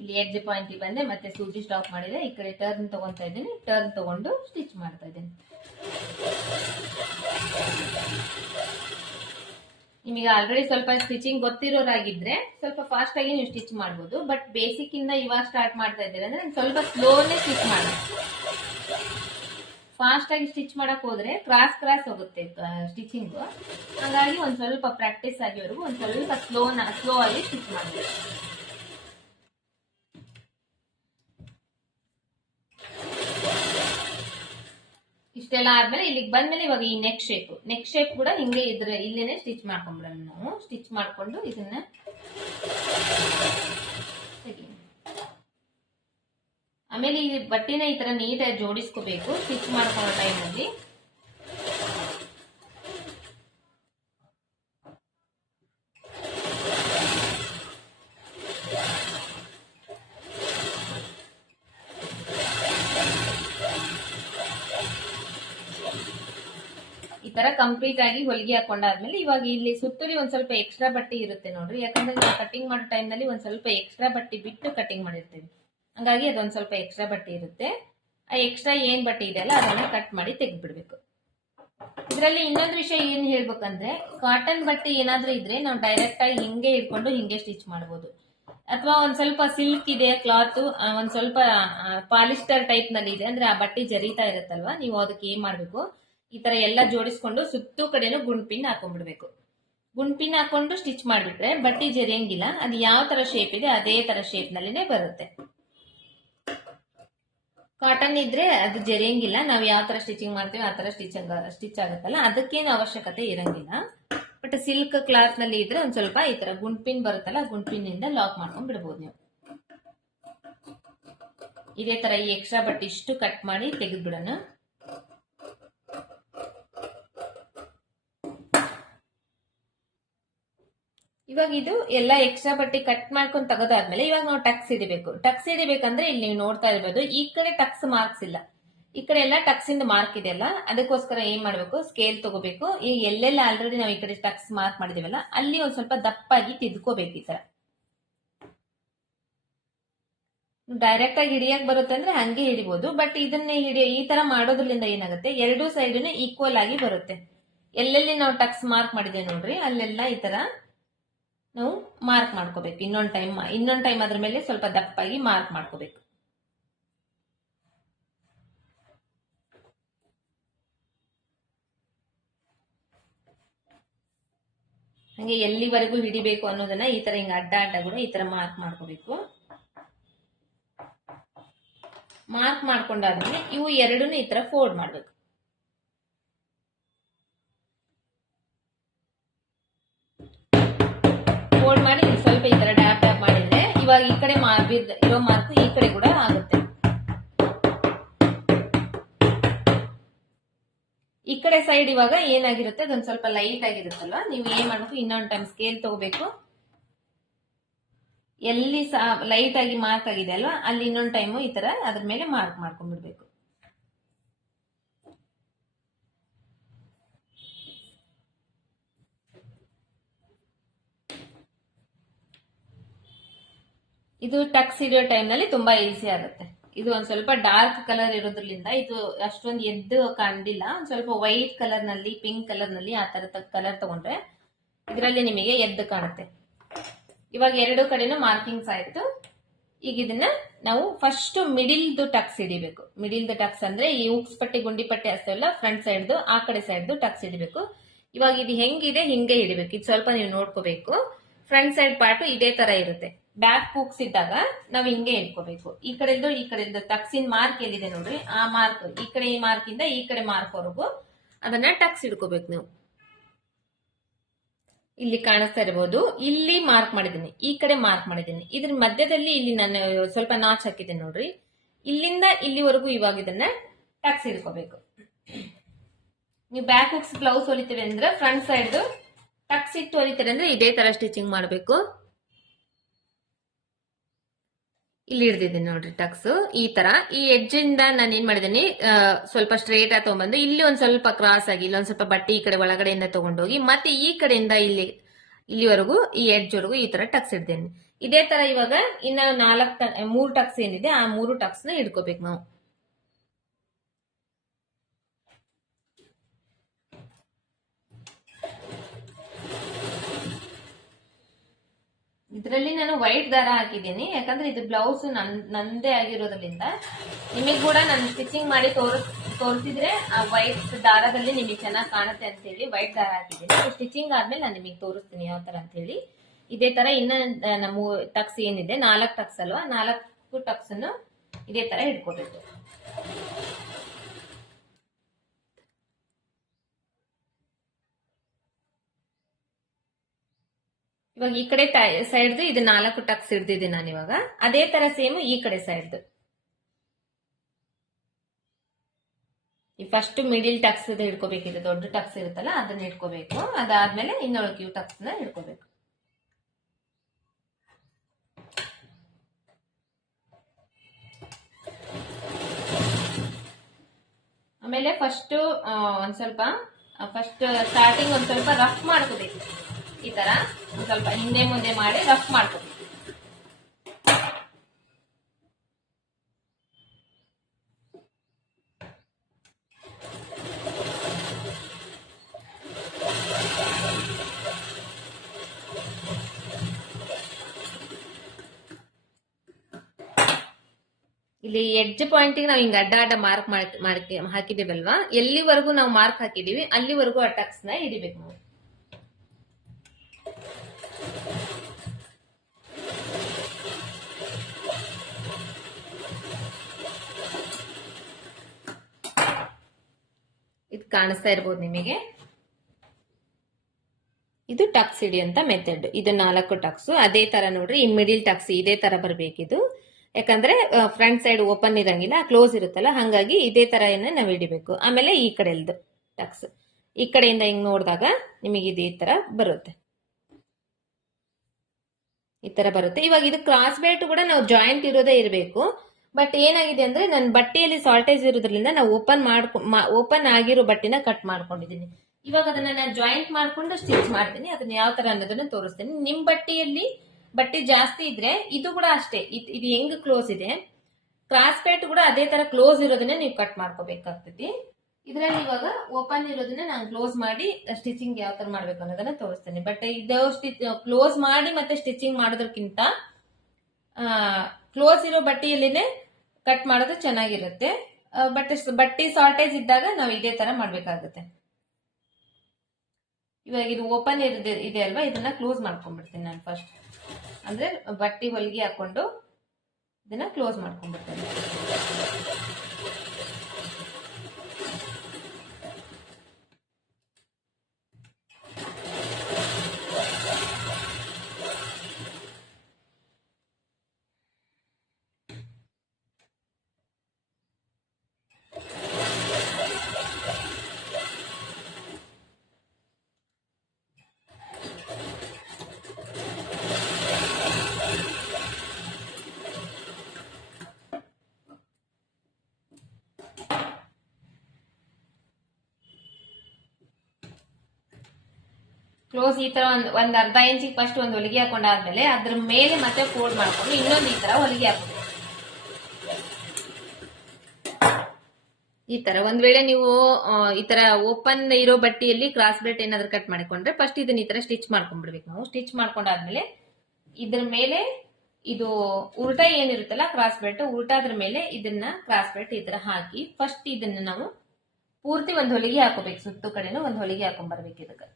ಇಲ್ಲಿ ಎಡ್ಜ್ ಪಾಯಿಂಟ್ ಬಂದೆ, ಮತ್ತೆ ಸೂಜಿ ಸ್ಟಾಪ್ ಮಾಡಿದೆ. ಈ ಕಡೆ ಟರ್ನ್ ತಗೊಂತ ಇದ್ದೀನಿ. ಟರ್ನ್ ತಗೊಂಡು ಸ್ಟಿಚ್ ಮಾಡ್ತಾ ಇದ್ದೀನಿ. ನಿಮಗೆ ಆಲ್ರೆಡಿ ಸ್ವಲ್ಪ ಸ್ಟಿಚಿಂಗ್ ಗೊತ್ತಿರೋರಾಗಿದ್ರೆ ಸ್ವಲ್ಪ ಫಾಸ್ಟ್ ಆಗಿ ನೀವು ಸ್ಟಿಚ್ ಮಾಡ್ಬೋದು. ಬಟ್ ಬೇಸಿಕ್ ಇಂದ ಇವಾಗ ಸ್ಟಾರ್ಟ್ ಮಾಡ್ತಾ ಇದ್ದೀರಿ ಅಂದ್ರೆ ಸ್ವಲ್ಪ ಸ್ಲೋನೇ ಸ್ಟಿಚ್ ಮಾಡಿ ಫಾಸ್ಟ್ ಆಗಿ ಸ್ಟಿಚ್ ಮಾಡಕ್ ಹೋದ್ರೆ ಕ್ರಾಸ್ ಕ್ರಾಸ್ ಹೋಗುತ್ತೆ ಸ್ಟಿಚಿಂಗ್ ಹಾಗಾಗಿ ಒಂದ್ ಸ್ವಲ್ಪ ಪ್ರಾಕ್ಟೀಸ್ ಆಗಿವರೆಗೂ ಒಂದ್ ಸ್ವಲ್ಪ ಸ್ಲೋನ ಸ್ಲೋ ಆಗಿ ಸ್ಟಿಚ್ ಮಾಡಬೇಕು. ಇಷ್ಟೆಲ್ಲ ಆದ್ಮೇಲೆ ಇಲ್ಲಿಗೆ ಬಂದ್ಮೇಲೆ ಇವಾಗ ಈ ನೆಕ್ ಶೇಪ್ ನೆಕ್ ಶೇಪ್ ಕೂಡ ಹಿಂಗೆ ಇದ್ರೆ ಇಲ್ಲೇನೆ ಸ್ಟಿಚ್ ಮಾಡ್ಕೊಂಡ್ಬಿಡೋಣ ನಾವು. ಸ್ಟಿಚ್ ಮಾಡ್ಕೊಂಡು ಇದನ್ನ. ಆಮೇಲೆ ಈ ಬಟ್ಟೆನ ಈ ತರ ನೀಟಾಗಿ ಜೋಡಿಸ್ಕೋಬೇಕು. ಸ್ಟಿಚ್ ಮಾಡ್ಕೊಳ್ಳೋ ಟೈಮಲ್ಲಿ ಕಂಪ್ಲೀಟ್ ಆಗಿ ಹೊಲಿಗೆ ಹಾಕೊಂಡಾದ್ಮೇಲೆ ಇವಾಗ ಇಲ್ಲಿ ಸುತ್ತಲಿ ಒಂದ್ ಸ್ವಲ್ಪ ಎಕ್ಸ್ಟ್ರಾ ಬಟ್ಟೆ ಇರುತ್ತೆ ನೋಡ್ರಿ. ಯಾಕಂದ್ರೆ ನಾವು ಕಟಿಂಗ್ ಮಾಡೋ ಟೈಮ್ನಲ್ಲಿ ಒಂದ್ ಸ್ವಲ್ಪ ಎಕ್ಸ್ಟ್ರಾ ಬಟ್ಟೆ ಬಿಟ್ಟು ಕಟಿಂಗ್ ಮಾಡಿರ್ತೀವಿ. ಹಂಗಾಗಿ ಅದೊಂದ್ ಸ್ವಲ್ಪ ಎಕ್ಸ್ಟ್ರಾ ಬಟ್ಟೆ ಇರುತ್ತೆ. ಆ ಎಕ್ಸ್ಟ್ರಾ ಏನ್ ಬಟ್ಟೆ ಇದೆಯಲ್ಲ ಅದನ್ನ ಕಟ್ ಮಾಡಿ ತೆಗೆದ್ಬಿಡ್ಬೇಕು. ಇದರಲ್ಲಿ ಇನ್ನೊಂದು ವಿಷಯ ಏನ್ ಹೇಳ್ಬೇಕಂದ್ರೆ ಕಾಟನ್ ಬಟ್ಟೆ ಏನಾದ್ರೂ ಇದ್ರೆ ನಾವು ಡೈರೆಕ್ಟ್ ಆಗಿ ಹಿಂಗೆ ಇಟ್ಕೊಂಡು ಹಿಂಗೆ ಸ್ಟಿಚ್ ಮಾಡ್ಬೋದು. ಅಥವಾ ಒಂದ್ ಸ್ವಲ್ಪ ಸಿಲ್ಕ್ ಇದೆ ಕ್ಲಾತ್ ಒಂದ್ ಸ್ವಲ್ಪ ಪಾಲಿಸ್ಟರ್ ಟೈಪ್ನಲ್ಲಿ ಇದೆ, ಅಂದ್ರೆ ಆ ಬಟ್ಟೆ ಜರಿತಾ ಇರುತ್ತಲ್ವಾ, ನೀವು ಅದಕ್ಕೆ ಏನ್ ಮಾಡ್ಬೇಕು? ಈ ತರ ಎಲ್ಲ ಜೋಡಿಸ್ಕೊಂಡು ಸುತ್ತೂ ಕಡೆನೂ ಗುಂಡ್ಪಿನ್ ಹಾಕೊಂಡ್ಬಿಡ್ಬೇಕು. ಗುಂಡ್ಪಿನ್ ಹಾಕೊಂಡು ಸ್ಟಿಚ್ ಮಾಡಿಬಿಟ್ರೆ ಬಟ್ಟೆ ಜರಿಯಂಗಿಲ್ಲ. ಅದು ಯಾವ ತರ ಶೇಪ್ ಇದೆ ಅದೇ ತರ ಶೇಪ್ ನಲ್ಲಿನೇ ಬರುತ್ತೆ. ಕಾಟನ್ ಇದ್ರೆ ಅದು ಜರಿಯಂಗಿಲ್ಲ. ನಾವು ಯಾವ ತರ ಸ್ಟಿಚಿಂಗ್ ಮಾಡ್ತೀವಿ ಆ ತರ ಸ್ಟಿಚಿಂಗ್ ಸ್ಟಿಚ್ ಆಗುತ್ತಲ್ಲ? ಅದಕ್ಕೇನು ಅವಶ್ಯಕತೆ ಇರಂಗಿಲ್ಲ. ಬಟ್ ಸಿಲ್ಕ್ ಕ್ಲಾತ್ನಲ್ಲಿ ಇದ್ರೆ ಒಂದ್ ಸ್ವಲ್ಪ ಈ ತರ ಗುಂಡ್ಪಿನ್ ಬರುತ್ತಲ್ಲ ಗುಂಡ್ಪಿನ್ ಇಂದ ಲಾಕ್ ಮಾಡ್ಕೊಂಡ್ ಬಿಡ್ಬೋದು ನೀವು. ಇದೇ ತರ ಈ ಎಕ್ಸ್ಟ್ರಾ ಬಟ್ಟೆ ಇಷ್ಟು ಕಟ್ ಮಾಡಿ ತೆಗೆದ್ಬಿಡೋಣ. ಇವಾಗ ಇದು ಎಲ್ಲ ಎಕ್ಸ್ಟ್ರಾ ಬಟ್ಟೆ ಕಟ್ ಮಾಡ್ಕೊಂಡು ತೆಗೆದಾದ್ಮೇಲೆ ಇವಾಗ ನಾವು ಟಕ್ಸ್ ಹಿಡಿಬೇಕು ಟಕ್ಸ್ ಹಿಡಿಬೇಕಂದ್ರೆ ಇಲ್ಲಿ ನೀವು ನೋಡ್ತಾ ಇರ್ಬೋದು, ಈ ಕಡೆ ಟಕ್ಸ್ ಮಾರ್ಕ್ಸ್ ಇಲ್ಲ. ಈ ಕಡೆ ಎಲ್ಲ ಟಕ್ಸ್ ಇಂದ ಮಾರ್ಕ್ ಇದೆಯಲ್ಲ ಅದಕ್ಕೋಸ್ಕರ ಏನ್ ಮಾಡ್ಬೇಕು? ಸ್ಕೇಲ್ ತಗೋಬೇಕು. ಈ ಎಲ್ಲೆಲ್ಲ ಆಲ್ರೆಡಿ ನಾವು ಈ ಕಡೆ ಟಕ್ಸ್ ಮಾರ್ಕ್ ಮಾಡಿದೀವಲ್ಲ, ಅಲ್ಲಿ ಒಂದ್ ಸ್ವಲ್ಪ ದಪ್ಪಾಗಿ ತಿದ್ಕೋಬೇಕು ಈ ತರ. ಡೈರೆಕ್ಟ್ ಆಗಿ ಹಿಡಿಯಕ್ ಬರುತ್ತೆ ಅಂದ್ರೆ ಹಂಗೆ ಹಿಡಿಬಹುದು ಬಟ್ ಇದನ್ನ ಹಿಡಿಯ, ಈ ತರ ಮಾಡೋದ್ರಿಂದ ಏನಾಗುತ್ತೆ? ಎರಡೂ ಸೈಡ್ನು ಈಕ್ವಲ್ ಆಗಿ ಬರುತ್ತೆ. ಎಲ್ಲೆಲ್ಲಿ ನಾವು ಟಕ್ಸ್ ಮಾರ್ಕ್ ಮಾಡಿದ್ದೇವೆ ನೋಡ್ರಿ, ಅಲ್ಲೆಲ್ಲ ಈ ತರ ನಾವು ಮಾರ್ಕ್ ಮಾಡ್ಕೋಬೇಕು. ಇನ್ನೊಂದು ಟೈಮ್ ಇನ್ನೊಂದು ಟೈಮ್ ಅದ್ರ ಮೇಲೆ ಸ್ವಲ್ಪ ದಪ್ಪಾಗಿ ಮಾರ್ಕ್ ಮಾಡ್ಕೋಬೇಕು. ಹಂಗೆ ಎಲ್ಲಿವರೆಗೂ ಹಿಡಿಬೇಕು ಅನ್ನೋದನ್ನ ಈ ತರ ಹಿಂಗ ಅಡ್ಡ ಅಡ್ಡ ಕೂಡ ಈ ತರ ಮಾರ್ಕ್ ಮಾಡ್ಕೋಬೇಕು. ಮಾರ್ಕ್ ಮಾಡ್ಕೊಂಡಾದ್ಮೇಲೆ ಇವು ಎರಡನ್ನೂ ಈ ತರ ಫೋಲ್ಡ್ ಮಾಡ್ಬೇಕು. ಫೋಲ್ಡ್ ಮಾಡಿ ಸ್ವಲ್ಪ ಈ ತರ ಡ್ಯಾಪ್ ಡ್ಯಾಪ್ ಮಾಡಿದ್ರೆ ಇವಾಗ ಈ ಕಡೆ ಇರೋ ಮಾರ್ಕ್ ಈ ಕಡೆ ಕೂಡ ಆಗುತ್ತೆ. ಈ ಕಡೆ ಸೈಡ್ ಇವಾಗ ಏನಾಗಿರುತ್ತೆ? ಅದೊಂದು ಸ್ವಲ್ಪ ಲೈಟ್ ಆಗಿರುತ್ತಲ್ವ? ನೀವು ಏನ್ ಮಾಡ್ಬೇಕು? ಇನ್ನೊಂದ್ ಟೈಮ್ ಸ್ಕೇಲ್ ತಗೋಬೇಕು. ಎಲ್ಲಿ ಲೈಟ್ ಆಗಿ ಮಾರ್ಕ್ ಆಗಿದೆ ಅಲ್ವಾ? ಅಲ್ಲಿ ಇನ್ನೊಂದು ಟೈಮು ಈ ತರ ಅದ್ರ ಮೇಲೆ ಮಾರ್ಕ್ ಮಾಡ್ಕೊಂಡ್ಬಿಡ್ಬೇಕು. ಇದು ಟಕ್ಸ್ ಹಿಡಿಯೋ ಟೈಮ್ನಲ್ಲಿ ತುಂಬಾ ಈಸಿ ಆಗುತ್ತೆ. ಇದು ಒಂದ್ ಸ್ವಲ್ಪ ಡಾರ್ಕ್ ಕಲರ್ ಇರೋದ್ರಿಂದ ಇದು ಅಷ್ಟೊಂದು ಎದ್ದು ಕಾಣಲಿಲ್ಲ. ಒಂದ್ ಸ್ವಲ್ಪ ವೈಟ್ ಕಲರ್ನಲ್ಲಿ ಪಿಂಕ್ ಕಲರ್ನಲ್ಲಿ ಆ ತರ ಕಲರ್ ತಗೊಂಡ್ರೆ ಇದರಲ್ಲಿ ನಿಮಗೆ ಎದ್ದು ಕಾಣುತ್ತೆ. ಇವಾಗ ಎರಡು ಕಡೆನೂ ಮಾರ್ಕಿಂಗ್ಸ್ ಆಯ್ತು. ಈಗ ಇದನ್ನ ನಾವು ಫಸ್ಟ್ ಮಿಡಿಲ್ದು ಟಕ್ಸ್ ಹಿಡಿಬೇಕು. ಮಿಡಿಲ್ದು ಟಕ್ಸ್ ಅಂದ್ರೆ ಈ ಉಕ್ಸ್ ಪಟ್ಟಿ, ಗುಂಡಿ ಪಟ್ಟಿ ಅಷ್ಟೆಲ್ಲ ಫ್ರಂಟ್ ಸೈಡ್ದು ಆ ಕಡೆ ಸೈಡ್ದು ಟಕ್ಸ್ ಹಿಡಿಬೇಕು. ಇವಾಗ ಇದು ಹೆಂಗಿದೆ, ಹಿಂಗೆ ಹಿಡಿಬೇಕು. ಇದು ಸ್ವಲ್ಪ ನೀವು ನೋಡ್ಕೋಬೇಕು. ಫ್ರಂಟ್ ಸೈಡ್ ಪಾರ್ಟ್ ಇದೇ ತರ ಇರುತ್ತೆ. ಬ್ಯಾಕ್ ಕೂಗ್ಸಿದ್ದಾಗ ನಾವ್ ಹಿಂಗೆ ಇಟ್ಕೋಬೇಕು. ಈ ಕಡೆಯಿಂದ ಈ ಕಡೆಯಿಂದ ಟಕ್ಸಿನ್ ಮಾರ್ಕ್ ಎಲ್ಲಿದೆ ನೋಡ್ರಿ? ಆ ಮಾರ್ಕ್ ಈ ಕಡೆ ಈ ಮಾರ್ಕ್ ಇಂದ ಈ ಕಡೆ ಮಾರ್ಕ್ ವರೆಗೂ ಅದನ್ನ ಟಕ್ಸ್ ಇಡ್ಕೋಬೇಕು ನೀವು. ಇಲ್ಲಿ ಕಾಣಿಸ್ತಾ ಇರಬಹುದು ಇಲ್ಲಿ ಮಾರ್ಕ್ ಮಾಡಿದ್ದೀನಿ. ಈ ಕಡೆ ಮಾರ್ಕ್ ಮಾಡಿದ್ದೀನಿ. ಇದ್ರ ಮಧ್ಯದಲ್ಲಿ ಇಲ್ಲಿ ನಾನು ಸ್ವಲ್ಪ ನಾಚ್ ಹಾಕಿದ್ದೀನಿ ನೋಡ್ರಿ. ಇಲ್ಲಿಂದ ಇಲ್ಲಿವರೆಗೂ ಇವಾಗ ಇದನ್ನ ಟಕ್ಸ್ ಇಡ್ಕೋಬೇಕು ನೀವು ಬ್ಯಾಕ್ ಹುಕ್ಸ್ ಬ್ಲೌಸ್ ಹೊಲಿತೀವಿ ಅಂದ್ರೆ ಫ್ರಂಟ್ ಸೈಡ್ ಟಕ್ಸ್ ಇಟ್ಟು ಹೊಲಿತಾರೆ ಅಂದ್ರೆ ಇದೇ ತರ ಸ್ಟಿಚಿಂಗ್ ಮಾಡಬೇಕು. ಇಲ್ಲಿ ಹಿಡ್ದಿದ್ದೀನಿ ನೋಡ್ರಿ ಟಕ್ಸ್ ಈ ತರ. ಈ ಎಡ್ಜ್ ಇಂದ ನಾನು ಏನ್ ಮಾಡಿದ್ದೀನಿ ಸ್ವಲ್ಪ ಸ್ಟ್ರೇಟ್ ಆಗಿ ತಗೊಂಡ್ಬಂದು, ಇಲ್ಲಿ ಒಂದ್ ಸ್ವಲ್ಪ ಕ್ರಾಸ್ ಆಗಿ ಇಲ್ಲೊಂದ್ ಸ್ವಲ್ಪ ಬಟ್ಟೆ ಈ ಕಡೆ ಒಳಗಡೆಯಿಂದ ತಗೊಂಡೋಗಿ, ಮತ್ತೆ ಈ ಕಡೆಯಿಂದ ಇಲ್ಲಿ, ಇಲ್ಲಿವರೆಗೂ ಈ ಎಡ್ಜ್ ವರೆಗೂ ಈ ತರ ಟಕ್ಸ್ ಇಡ್ತೇನೆ. ಇದೇ ತರ ಇವಾಗ ಇನ್ನ ನಾಲ್ಕು ಮೂರು ಟಕ್ಸ್ ಏನಿದೆ, ಆ ಮೂರು ಟಕ್ಸ್ನ ಇಡ್ಕೋಬೇಕು ನಾವು. ಇದರಲ್ಲಿ ನಾನು ವೈಟ್ ದಾರ ಹಾಕಿದ್ದೀನಿ. ಯಾಕಂದ್ರೆ ಇದು ಬ್ಲೌಸ್ ನನ್, ನಂದೇ ಆಗಿರೋದ್ರಿಂದ ನಿಮಗೆ ಕೂಡ ನಾನು ಸ್ಟಿಚಿಂಗ್ ಮಾಡಿ ತೋರಿಸ್ ತೋರಿಸಿದ್ರೆ ಆ ವೈಟ್ ದಾರದಲ್ಲಿ ನಿಮಗೆ ಚೆನ್ನಾಗಿ ಕಾಣುತ್ತೆ ಅಂತ ಹೇಳಿ ವೈಟ್ ದಾರ ಹಾಕಿದ್ದೀನಿ. ಸ್ಟಿಚಿಂಗ್ ಆದ್ಮೇಲೆ ನಾನು ನಿಮಗೆ ತೋರಿಸ್ತೀನಿ ಯಾವ ತರ ಅಂತ ಹೇಳಿ ಇದೇ ತರ ಇನ್ನ ನಮ್ಮ ಟಕ್ಸ್ ಏನಿದೆ, ನಾಲ್ಕು ಟಕ್ಸ್ ಅಲ್ವಾ, ನಾಲ್ಕು ಟಕ್ಸ್ ಅನ್ನು ಇದೇ ತರ ಹಿಡ್ಕೋಬೇಕು. ಇವಾಗ ಈ ಕಡೆ ಸೈಡ್ದು ಇದು ನಾಲ್ಕು ಟಕ್ಸ್ ಹಿಡ್ದಿದ್ದೀನಿ ನಾನು ಇವಾಗ. ಅದೇ ತರ ಸೇಮ್ ಈ ಕಡೆ ಸೈಡ್ದು. ಈ ಫಸ್ಟ್ ಮಿಡಿಲ್ ಟಕ್ಸ್ ಹಿಡ್ಕೋಬೇಕಿದೆ ದೊಡ್ಡ ಟಕ್ಸ್ ಇರುತ್ತಲ್ಲ, ಅದನ್ನ ಹಿಡ್ಕೋಬೇಕು. ಅದಾದ್ಮೇಲೆ ಇನ್ನೊಳಗೆ ಕ್ಯೂ ಟಕ್ಸ್ನ ಹಿಡ್ಕೋಬೇಕು. ಆಮೇಲೆ ಫಸ್ಟ್ ಒಂದ್ ಸ್ವಲ್ಪ ಫಸ್ಟ್ ಸ್ಟಾರ್ಟಿಂಗ್ ಒಂದ್ ಸ್ವಲ್ಪ ರಫ್ ಮಾಡ್ಕೋಬೇಕು. ಈ ತರ ಸ್ವಲ್ಪ ಹಿಂದೆ ಮುಂದೆ ಮಾಡಿ ರಫ್ ಮಾಡ್ಕೋಬೇಕು ಇಲ್ಲಿ ಎಡ್ಜ್ ಪಾಯಿಂಟಿಗೆ ನಾವು ಹಿಂಗ ಅಡ್ಡ ಅಡ್ಡ ಮಾರ್ಕ್ ಮಾಡ್ತೀವಿ ಹಾಕಿದೇವಲ್ವಾ ಎಲ್ಲಿವರೆಗೂ ನಾವು ಮಾರ್ಕ್ ಹಾಕಿದೀವಿ ಅಲ್ಲಿವರೆಗೂ ಆ ಟಕ್ಸ್ನ ಹಿಡಿಬೇಕು. ಕಾಣಿಸ್ತಾ ಇರ್ಬೋದು ನಿಮಗೆ. ಇದು ಟಕ್ಸ್ ಹಿಡಿಯುವಂತ ಮೆಥಡ್ ಇದು ನಾಲ್ಕು ಟಕ್ಸ್. ಅದೇ ತರ ನೋಡ್ರಿ, ಈ ಮಿಡಿಲ್ ಟಕ್ಸ್ ಇದೇ ತರ ಬರಬೇಕಿದು. ಯಾಕಂದ್ರೆ ಫ್ರಂಟ್ ಸೈಡ್ ಓಪನ್ ಇರಂಗಿಲ್ಲ ಕ್ಲೋಸ್ ಇರುತ್ತಲ್ಲ, ಹಂಗಾಗಿ ಇದೇ ತರ ಏನ ನಾವು ಹಿಡಿಬೇಕು. ಆಮೇಲೆ ಈ ಕಡೆಲ್ದು ಟಕ್ಸ್. ಈ ಕಡೆಯಿಂದ ಹಿಂಗ್ ನೋಡಿದಾಗ ನಿಮಗೆ ಇದೇ ತರ ಬರುತ್ತೆ. ಈ ತರ ಬರುತ್ತೆ. ಇವಾಗ ಇದು ಕ್ರಾಸ್ ಬೇಟ್ ಕೂಡ ನಾವು ಜಾಯಿಂಟ್ ಇರೋದೇ ಇರಬೇಕು. ಬಟ್ ಏನಾಗಿದೆ ಅಂದ್ರೆ ನನ್ನ ಬಟ್ಟೆಯಲ್ಲಿ ಸಾಲ್ಟೇಜ್ ಇರೋದ್ರಿಂದ ನಾವು ಓಪನ್ ಮಾಡ್ಕೊ ಓಪನ್ ಆಗಿರೋ ಬಟ್ಟೆನ ಕಟ್ ಮಾಡ್ಕೊಂಡಿದ್ದೀನಿ. ಇವಾಗ ಅದನ್ನ ನಾನು ಜಾಯಿಂಟ್ ಮಾಡ್ಕೊಂಡು ಸ್ಟಿಚ್ ಮಾಡ್ತೀನಿ. ಅದನ್ನ ಯಾವ ತರ ಅನ್ನೋದನ್ನ ತೋರಿಸ್ತೀನಿ. ನಿಮ್ ಬಟ್ಟೆಯಲ್ಲಿ ಬಟ್ಟೆ ಜಾಸ್ತಿ ಇದ್ರೆ ಇದು ಕೂಡ ಅಷ್ಟೇ. ಇದ್- ಇದು ಹೆಂಗ್ ಕ್ಲೋಸ್ ಇದೆ? ಕ್ರಾಸ್ ಪೇಟ್ ಕೂಡ ಅದೇ ತರ ಕ್ಲೋಸ್ ಇರೋದನ್ನ ನೀವು ಕಟ್ ಮಾಡ್ಕೋಬೇಕಾಗ್ತೈತಿ. ಇದರಲ್ಲಿ ಇವಾಗ ಓಪನ್ ಇರೋದನ್ನ ನಾನು ಕ್ಲೋಸ್ ಮಾಡಿ ಸ್ಟಿಚಿಂಗ್ ಯಾವ ತರ ಮಾಡ್ಬೇಕು ಅನ್ನೋದನ್ನ ತೋರಿಸ್ತೀನಿ. ಬಟ್ ಇದು ಕ್ಲೋಸ್ ಮಾಡಿ ಮತ್ತೆ ಸ್ಟಿಚಿಂಗ್ ಮಾಡೋದಕ್ಕಿಂತ ಕ್ಲೋಸ್ ಇರೋ ಬಟ್ಟೆಯಲ್ಲಿನೇ ಕಟ್ ಮಾಡೋದು ಚೆನ್ನಾಗಿರುತ್ತೆ. ಬಟ್ಟೆ ಬಟ್ಟೆ ಶಾರ್ಟೇಜ್ ಇದ್ದಾಗ ನಾವು ಇದೇ ತರ ಮಾಡ್ಬೇಕಾಗುತ್ತೆ. ಇವಾಗ ಇದು ಓಪನ್ ಇದೆ ಇದೆ ಅಲ್ವಾ? ಇದನ್ನ ಕ್ಲೋಸ್ ಮಾಡ್ಕೊಂಡ್ಬಿಡ್ತೀನಿ ನಾನು ಫಸ್ಟ್ ಅಂದ್ರೆ ಬಟ್ಟೆ ಹೊಲಿಗೆ ಹಾಕೊಂಡು ಇದನ್ನ ಕ್ಲೋಸ್ ಮಾಡ್ಕೊಂಡ್ಬಿಡ್ತೇನೆ. ಕ್ಲೋಸ್ ಈ ತರ ಒಂದ್ ಒಂದ್ ಅರ್ಧ ಇಂಚಿಗೆ ಫಸ್ಟ್ ಒಂದು ಹೊಲಿಗೆ ಹಾಕೊಂಡಾದ್ಮೇಲೆ ಅದ್ರ ಮೇಲೆ ಮತ್ತೆ ಫೋಲ್ಡ್ ಮಾಡ್ಕೊಂಡು ಇನ್ನೊಂದು ಈ ತರ ಹೊಲಿಗೆ ಹಾಕೋಬೇಕು. ಈ ತರ. ಒಂದ್ ವೇಳೆ ನೀವು ಈ ತರ ಓಪನ್ ಇರೋ ಬಟ್ಟೆಯಲ್ಲಿ ಕ್ರಾಸ್ ಬೆಲ್ಟ್ ಏನಾದ್ರೂ ಕಟ್ ಮಾಡಿಕೊಂಡ್ರೆ ಫಸ್ಟ್ ಇದನ್ನ ಈ ತರ ಸ್ಟಿಚ್ ಮಾಡ್ಕೊಂಡ್ಬಿಡ್ಬೇಕು ನಾವು. ಸ್ಟಿಚ್ ಮಾಡ್ಕೊಂಡಾದ್ಮೇಲೆ ಇದ್ರ ಮೇಲೆ ಇದು ಉಲ್ಟಾ ಏನಿರುತ್ತಲ್ಲ ಕ್ರಾಸ್ ಬೆಲ್ಟ್ ಉಲ್ಟಾದ್ರ ಮೇಲೆ ಇದನ್ನ ಕ್ರಾಸ್ ಬೆಲ್ಟ್ ಈ ತರ ಹಾಕಿ ಫಸ್ಟ್ ಇದನ್ನ ನಾವು ಪೂರ್ತಿ ಒಂದ್ ಹೊಲಿಗೆ ಹಾಕೋಬೇಕು. ಸುತ್ತು ಕಡೆನೂ ಒಂದ್ ಹೊಲಿಗೆ ಹಾಕೊಂಡ್ ಬರ್ಬೇಕು ಇದಕ್ಕೆ.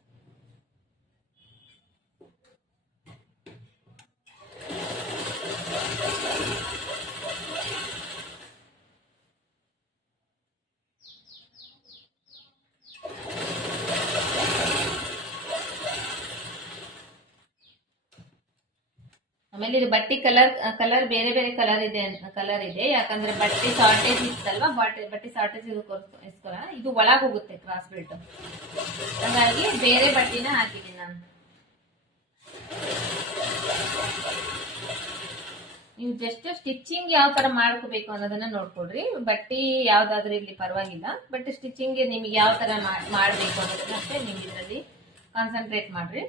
ಆಮೇಲೆ ಇದು ಬಟ್ಟೆ ಕಲರ್ ಕಲರ್ ಬೇರೆ ಬೇರೆ ಕಲರ್ ಇದೆ ಕಲರ್ ಇದೆ. ಯಾಕಂದ್ರೆ ಬಟ್ಟೆ ಶಾರ್ಟೇಜ್ ಇತ್ತಲ್ವಾ? ಬಟ್ಟೆ ಬಟ್ಟೆ ಶಾರ್ಟೇಜ್ ಇದಕ್ಕೋಸ್ಕರ ಇದು ಒಳಗೆ ಹೋಗುತ್ತೆ ಕ್ರಾಸ್ ಬೆಲ್ಟ್ ಹಾಗಾಗಿ ಬೇರೆ ಬಟ್ಟೆನ ಹಾಕಿದ್ದೀನಿ ನಾನು. ನೀವು ಜಸ್ಟ್ ಸ್ಟಿಚಿಂಗ್ ಯಾವ ತರ ಮಾಡ್ಕೋಬೇಕು ಅನ್ನೋದನ್ನ ನೋಡ್ಕೊಡ್ರಿ ಬಟ್ಟಿ ಯಾವ್ದಾದ್ರೂ ಇಲ್ಲಿ ಪರವಾಗಿಲ್ಲ. ಬಟ್ ಸ್ಟಿಚಿಂಗ್ ನಿಮಗೆ ಯಾವ ತರ ಮಾಡ್- ಮಾಡ್ಬೇಕು ಅನ್ನೋದನ್ನ ಅಷ್ಟೇ ನೀವು ಇದರಲ್ಲಿ ಕಾನ್ಸಂಟ್ರೇಟ್ ಮಾಡ್ರಿ.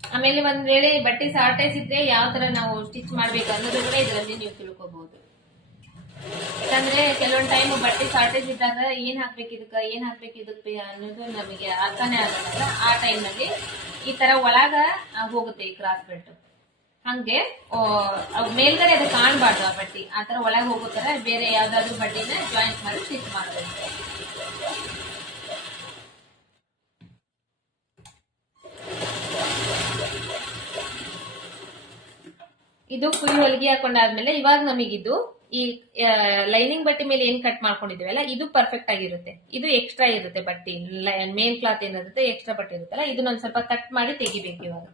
ಆಮೇಲೆ ಒಂದ್ ವೇಳೆ ಬಟ್ಟೆ ಶಾರ್ಟೇಜ್ ಇದ್ರೆ ಯಾವ ತರ ನಾವು ಸ್ಟಿಚ್ ಮಾಡ್ಬೇಕು ಅನ್ನೋದು ಕೂಡ ಇದರಲ್ಲಿ ನೀವು ತಿಳ್ಕೊಬಹುದು ಯಾಕಂದ್ರೆ ಕೆಲವೊಂದ್ ಟೈಮ್ ಬಟ್ಟೆ ಶಾರ್ಟೇಜ್ ಇದ್ದಾಗ ಏನ್ ಹಾಕ್ಬೇಕು ಇದಕ್ಕ, ಏನ್ ಹಾಕ್ಬೇಕು ಇದಕ್ಕೆ ಅನ್ನೋದು ನಮಗೆ ಅರ್ಥನೇ ಆಗಲ್ಲ ಆ ಟೈಮ್ನಲ್ಲಿ ನಲ್ಲಿ ಈ ತರ ಒಳಗ ಹೋಗುತ್ತೆ ಈ ಕ್ರಾಸ್ ಬೆಲ್ಟ್ ಹಂಗೆ ಮೇಲ್ಗಡೆ ಅದು ಕಾಣಬಾರ್ದು ಆ ಬಟ್ಟಿ. ಆ ತರ ಒಳಗೆ ಹೋಗೋ ತರ ಬೇರೆ ಯಾವ್ದಾದ್ರು ಬಟ್ಟೆನ ಜಾಯಿಂಟ್ ಮಾಡಿ ಸ್ಟಿಚ್ ಮಾಡಬೇಕು. ಇದು ಫುಲ್ ಹೊಲಿಗೆ ಹಾಕೊಂಡಾದ್ಮೇಲೆ ಇವಾಗ ನಮಗಿದು ಈ ಲೈನಿಂಗ್ ಬಟ್ಟೆ ಮೇಲೆ ಏನ್ ಕಟ್ ಮಾಡ್ಕೊಂಡಿದೀವಲ್ಲ ಇದು ಪರ್ಫೆಕ್ಟ್ ಆಗಿರುತ್ತೆ. ಇದು ಎಕ್ಸ್ಟ್ರಾ ಇರುತ್ತೆ ಬಟ್ಟೆ. ಮೇನ್ ಕ್ಲಾತ್ ಏನಿರುತ್ತೆ ಎಕ್ಸ್ಟ್ರಾ ಬಟ್ಟೆ ಇರುತ್ತಲ್ಲ ಇದನ್ನ ಒಂದ್ ಸ್ವಲ್ಪ ಕಟ್ ಮಾಡಿ ತೆಗಿಬೇಕು ಇವಾಗ.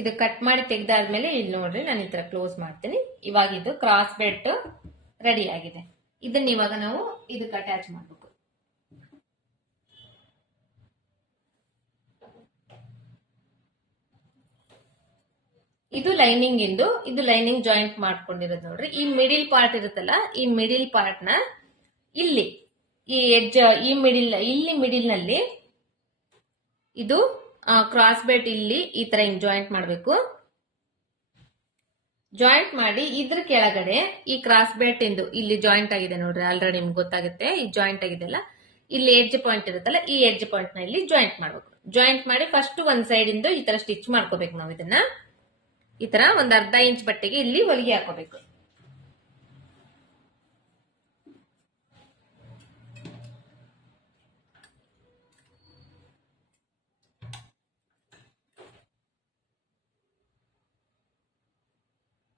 ಇದು ಕಟ್ ಮಾಡಿ ತೆಗ್ದಾದ್ಮೇಲೆ ಇಲ್ಲಿ ನೋಡ್ರಿ ನಾನು ಈ ತರ ಕ್ಲೋಸ್ ಮಾಡ್ತೀನಿ. ಇವಾಗ ಇದು ಕ್ರಾಸ್ ಬೆಡ್ ರೆಡಿ ಆಗಿದೆ. ಇದನ್ನ ಇವಾಗ ನಾವು ಇದಕ್ಕೆ ಅಟ್ಯಾಚ್ ಮಾಡ್ಬೇಕು. ಇದು ಲೈನಿಂಗ್ ಇಂದು, ಇದು ಲೈನಿಂಗ್ ಜಾಯಿಂಟ್ ಮಾಡ್ಕೊಂಡಿರೋದು ನೋಡ್ರಿ. ಈ ಮಿಡಿಲ್ ಪಾರ್ಟ್ ಇರುತ್ತಲ್ಲ, ಈ ಮಿಡಿಲ್ ಪಾರ್ಟ್ನ ಇಲ್ಲಿ, ಈ ಎಡ್ಜ್ ಈ ಮಿಡಿಲ್ ಇಲ್ಲಿ ಮಿಡಿಲ್ನಲ್ಲಿ ಇದು ಕ್ರಾಸ್ ಬೆಟ್ ಇಲ್ಲಿ ಈ ತರ ಹಿಂಗ್ ಜಾಯಿಂಟ್ ಮಾಡಬೇಕು. ಜಾಯಿಂಟ್ ಮಾಡಿ ಇದ್ರ ಕೆಳಗಡೆ ಈ ಕ್ರಾಸ್ ಬೆಟ್ ಇಂದು ಇಲ್ಲಿ ಜಾಯಿಂಟ್ ಆಗಿದೆ ನೋಡ್ರಿ ಆಲ್ರೆಡಿ ನಿಮ್ಗೆ ಗೊತ್ತಾಗುತ್ತೆ, ಈ ಜಾಯಿಂಟ್ ಆಗಿದೆ ಅಲ್ಲ? ಇಲ್ಲಿ ಎಡ್ಜ್ ಪಾಯಿಂಟ್ ಇರುತ್ತಲ್ಲ, ಈ ಎಡ್ಜ್ ಪಾಯಿಂಟ್ನ ಇಲ್ಲಿ ಜಾಯಿಂಟ್ ಮಾಡ್ಬೇಕು. ಜಾಯಿಂಟ್ ಮಾಡಿ ಫಸ್ಟ್ ಒಂದ್ ಸೈಡ್ ಇಂದು ಈ ತರ ಸ್ಟಿಚ್ ಮಾಡ್ಕೋಬೇಕು ನಾವು ಇದನ್ನ. ಈ ತರ ಒಂದ್ ಅರ್ಧ ಇಂಚ್ ಬಟ್ಟೆಗೆ ಇಲ್ಲಿ ಹೊಲಿಗೆ ಹಾಕೋಬೇಕು.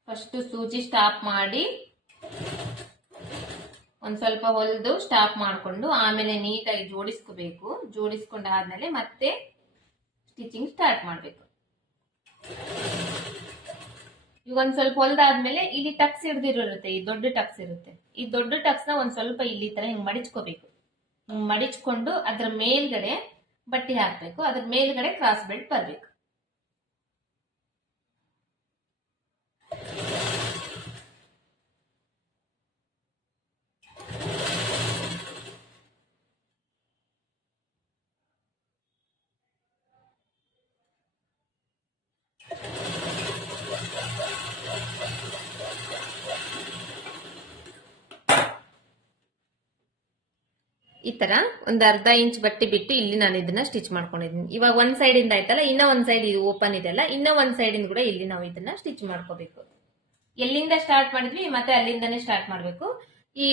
ಫಸ್ಟ್ ಸೂಜಿ ಸ್ಟಾಪ್ ಮಾಡಿ ಒಂದು ಸ್ವಲ್ಪ ಹೊಲಿದು ಸ್ಟಾಪ್ ಮಾಡ್ಕೊಂಡು ಆಮೇಲೆ ನೀಟಾಗಿ ಜೋಡಿಸ್ಕೋಬೇಕು. ಜೋಡಿಸ್ಕೊಂಡಾದ್ಮೇಲೆ ಮತ್ತೆ ಸ್ಟಿಚಿಂಗ್ ಸ್ಟಾರ್ಟ್ ಮಾಡಬೇಕು. ಈಗ ಒಂದು ಸ್ವಲ್ಪ ಹೊಲ್ದಾದ್ಮೇಲೆ ಇಲ್ಲಿ ಟಕ್ಸ್ ಹಿಡ್ದಿರುತ್ತೆ ಈ ದೊಡ್ಡ ಟಕ್ಸ್ ಇರುತ್ತೆ. ಈ ದೊಡ್ಡ ಟಕ್ಸ್ನ ಒಂದ್ ಸ್ವಲ್ಪ ಇಲ್ಲಿ ತರ ಹಿಂಗೆ ಮಡಿಚ್ಕೋಬೇಕು. ಮಡಿಚ್ಕೊಂಡು ಅದ್ರ ಮೇಲ್ಗಡೆ ಬಟ್ಟೆ ಹಾಕಬೇಕು. ಅದ್ರ ಮೇಲ್ಗಡೆ ಕ್ರಾಸ್ ಬೆಲ್ಟ್ ಬರ್ಬೇಕು. ಈ ತರ ಒಂದ್ ಅರ್ಧ ಇಂಚ್ ಬಟ್ಟೆ ಬಿಟ್ಟು ಇಲ್ಲಿ ನಾನು ಇದನ್ನ ಸ್ಟಿಚ್ ಮಾಡ್ಕೊಂಡಿದ್ದೀನಿ. ಇವಾಗ ಒಂದ್ ಸೈಡ್ ಇಂದ ಆಯ್ತಲ್ಲ, ಇನ್ನ ಒಂದ್ ಸೈಡ್ ಇದು ಓಪನ್ ಇದೆಯಲ್ಲ ಇನ್ನ ಒಂದ್ ಸೈಡ್ ಇಂದ ಕೂಡ ಇಲ್ಲಿ ನಾವು ಇದನ್ನ ಸ್ಟಿಚ್ ಮಾಡ್ಕೋಬೇಕು. ಎಲ್ಲಿಂದ ಸ್ಟಾರ್ಟ್ ಮಾಡಿದ್ವಿ? ಮತ್ತೆ ಅಲ್ಲಿಂದಾನೇ ಸ್ಟಾರ್ಟ್ ಮಾಡ್ಬೇಕು. ಈ